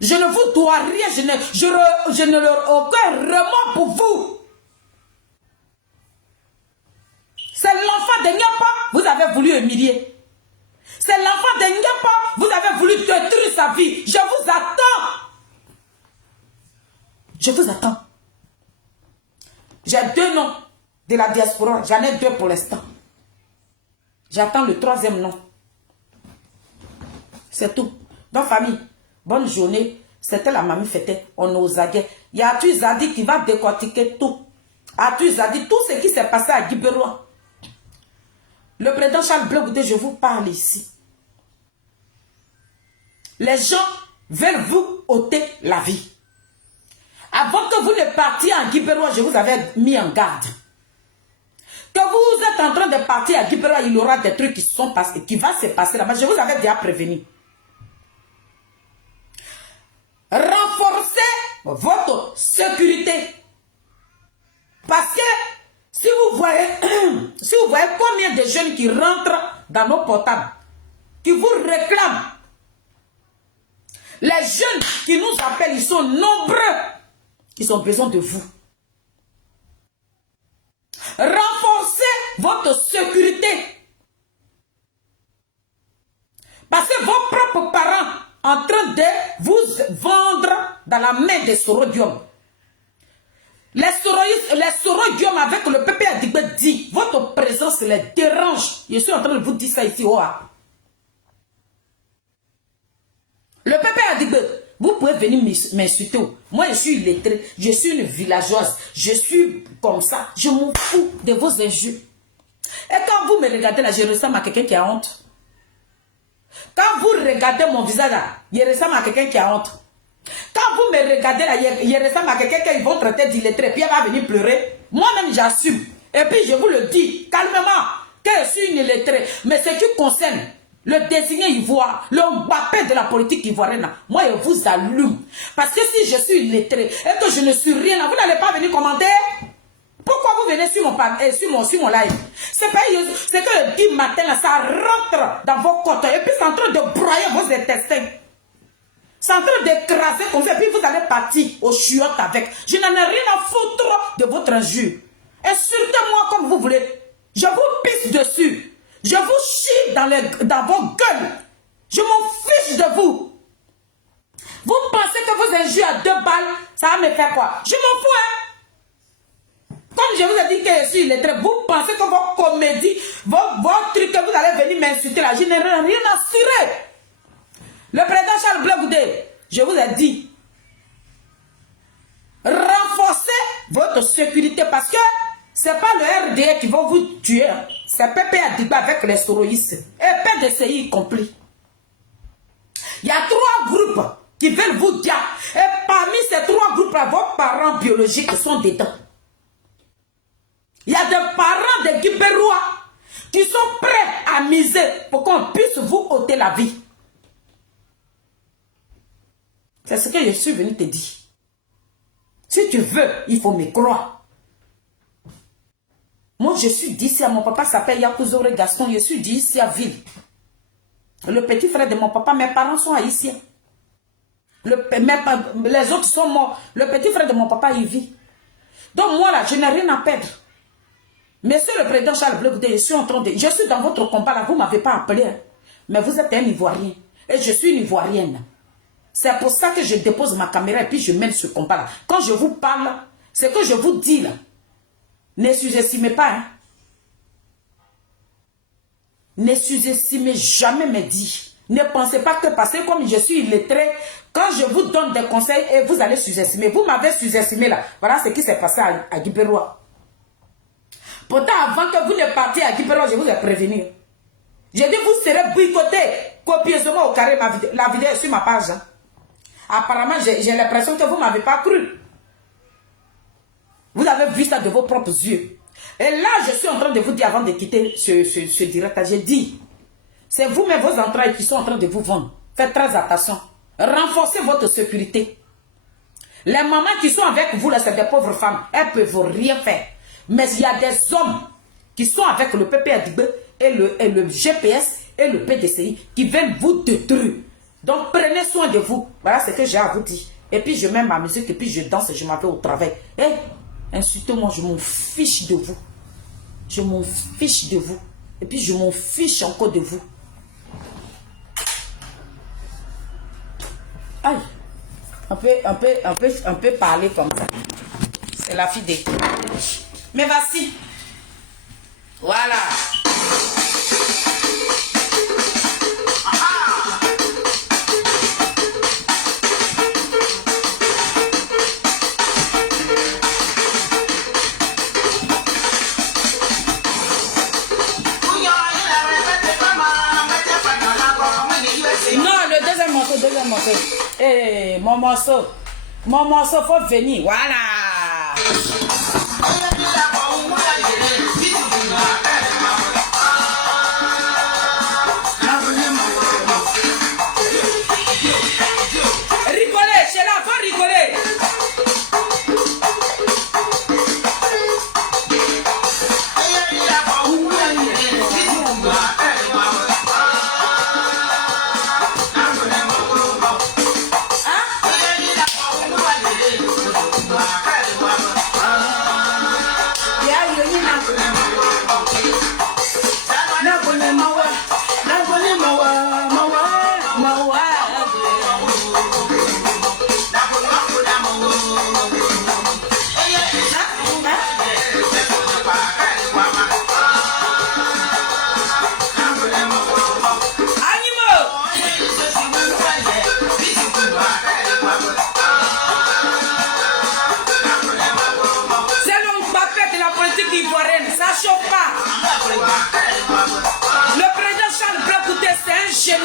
Je ne vous dois rien. Je ne leur aucun remords pour vous. C'est l'enfant de Nyapa, vous avez voulu humilier. C'est l'enfant de Nyapa, vous avez voulu détruire sa vie. Je vous attends. Je vous attends. J'ai deux noms de la diaspora. J'en ai deux pour l'instant. J'attends le troisième nom. C'est tout. Donc, famille, bonne journée. C'était la mamie fêtée. On est aux aguets. Il y a Atu Zadi qui va décortiquer tout. Atu Zadi, tout ce qui s'est passé à Guiperoua. Le président Charles Blé Goudé, je vous parle ici. Les gens veulent vous ôter la vie. Avant que vous ne partiez en Guiperoua, je vous avais mis en garde. Que vous êtes en train de partir à Guiperoua, il y aura des trucs qui vont se passer là-bas. Je vous avais déjà prévenu. Renforcez votre sécurité. Parce que si vous voyez combien de jeunes qui rentrent dans nos portables, qui vous réclament, les jeunes qui nous appellent, ils sont nombreux. Ils ont besoin de vous. Renforcez votre sécurité. en train de vous vendre dans la main des sorodiums. Les sorodiums avec le peuple Adigbe dit, votre présence les dérange. Je suis en train de vous dire ça ici. Le peuple Adigbe, vous pouvez venir m'insulter. Moi, je suis illettrée, je suis une villageoise, je suis comme ça. Je m'en fous de vos injures. Et quand vous me regardez là, je ressemble à quelqu'un qui a honte. Quand vous regardez mon visage là, je ressemble à quelqu'un qui a honte. Quand vous me regardez là, je ressemble à quelqu'un qui vont traiter d'illettré, puis elle va venir pleurer. Moi-même, j'assume. Et puis, je vous le dis, calmement, que je suis une illettrée. Mais ce qui concerne le désigné ivoire, le Mbappé de la politique ivoirienne, moi, je vous allume. Parce que si je suis illettré et que je ne suis rien, vous n'allez pas venir commenter. Pourquoi vous venez sur mon live? C'est que le 10 matin, là, ça rentre dans vos côtes. Et puis, c'est en train de broyer vos intestins. C'est en train d'écraser comme ça. Et puis, vous allez partir au chiottes avec. Je n'en ai rien à foutre de votre injure. Insultez-moi comme vous voulez. Je vous pisse dessus. Je vous chie dans vos gueules. Je m'en fiche de vous. Vous pensez que vos injures à 2 balles, ça va me faire quoi? Je m'en fous, hein? Comme je vous ai dit que je suis illettré, vous pensez que vos comédies, vos trucs que vous allez venir m'insulter là, je n'ai rien à cirer. Le président Charles Blé Goudé, je vous ai dit, renforcez votre sécurité parce que ce n'est pas le RDA qui va vous tuer. C'est Pépé Adigbe avec les soroïstes et PDCI compris. Il y a 3 groupes qui veulent vous dire. Et parmi ces 3 groupes-là, vos parents biologiques sont dedans. Il y a des parents de Guibérois qui sont prêts à miser pour qu'on puisse vous ôter la vie. C'est ce que je suis venu te dire. Si tu veux, il faut me croire. Moi, je suis d'ici à mon papa s'appelle Yakouzore Gaston. Je suis d'ici à Ville. Le petit frère de mon papa, mes parents sont haïtiens. Les autres sont morts. Le petit frère de mon papa, il vit. Donc moi, là, je n'ai rien à perdre. Monsieur le président Charles Blé Goudé, je suis dans votre combat là, vous ne m'avez pas appelé. Hein. Mais vous êtes un Ivoirien. Et je suis une Ivoirienne. C'est pour ça que je dépose ma caméra et puis je mène ce combat là. Quand je vous parle, ce que je vous dis là, ne sous-estimez pas. Hein. Ne sous-estimez jamais mes dits. Ne pensez pas que parce que comme je suis illettré, quand je vous donne des conseils et vous allez sous-estimer. Vous m'avez sous-estimé là. Voilà ce qui s'est passé à Guibérois. Pourtant, avant que vous ne partiez à Guibérois, je vous ai prévenu. J'ai dit, vous serez boycotté copieusement au carré. La vidéo est sur ma page. Hein. Apparemment, j'ai l'impression que vous ne m'avez pas cru. Vous avez vu ça de vos propres yeux. Et là, je suis en train de vous dire, avant de quitter ce direct, j'ai dit, c'est vous-même vos entrailles qui sont en train de vous vendre. Faites très attention. Renforcez votre sécurité. Les mamans qui sont avec vous, là, c'est des pauvres femmes. Elles ne peuvent rien faire. Mais il y a des hommes qui sont avec le PP Adigbe et le GPS et le PDCI qui veulent vous détruire. Donc prenez soin de vous. Voilà ce que j'ai à vous dire. Et puis je mets ma musique et puis je danse et je m'en vais au travail. Et insultez-moi, je m'en fiche de vous. Je m'en fiche de vous. Et puis je m'en fiche encore de vous. Aïe. On peut parler comme ça. C'est la fille. Mais voici. Voilà. Non, le deuxième morceau. Eh, mon morceau, faut venir. Voilà. Rigoler, c'est là, faut rigoler. Hein?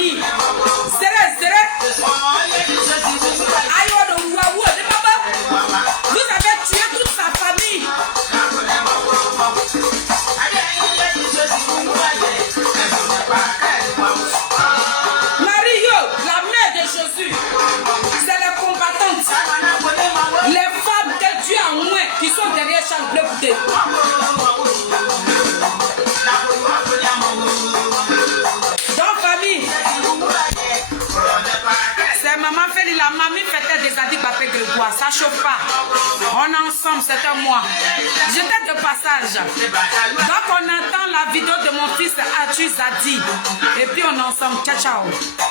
famille. Vous avez tué toute sa famille. Marie-Yo, la mère de Jésus, c'est les combattantes, les femmes que Dieu a moins qui sont derrière chaque bleu bouteille. Donc famille, c'est maman Félie, la mamie fêtait des addicts Papé Grégoire, ça chauffe pas. On est ensemble, c'est un mois. J'étais de passage. Donc on entend la vidéo de mon fils Atu Zadi. Et puis on est ensemble. Ciao, ciao.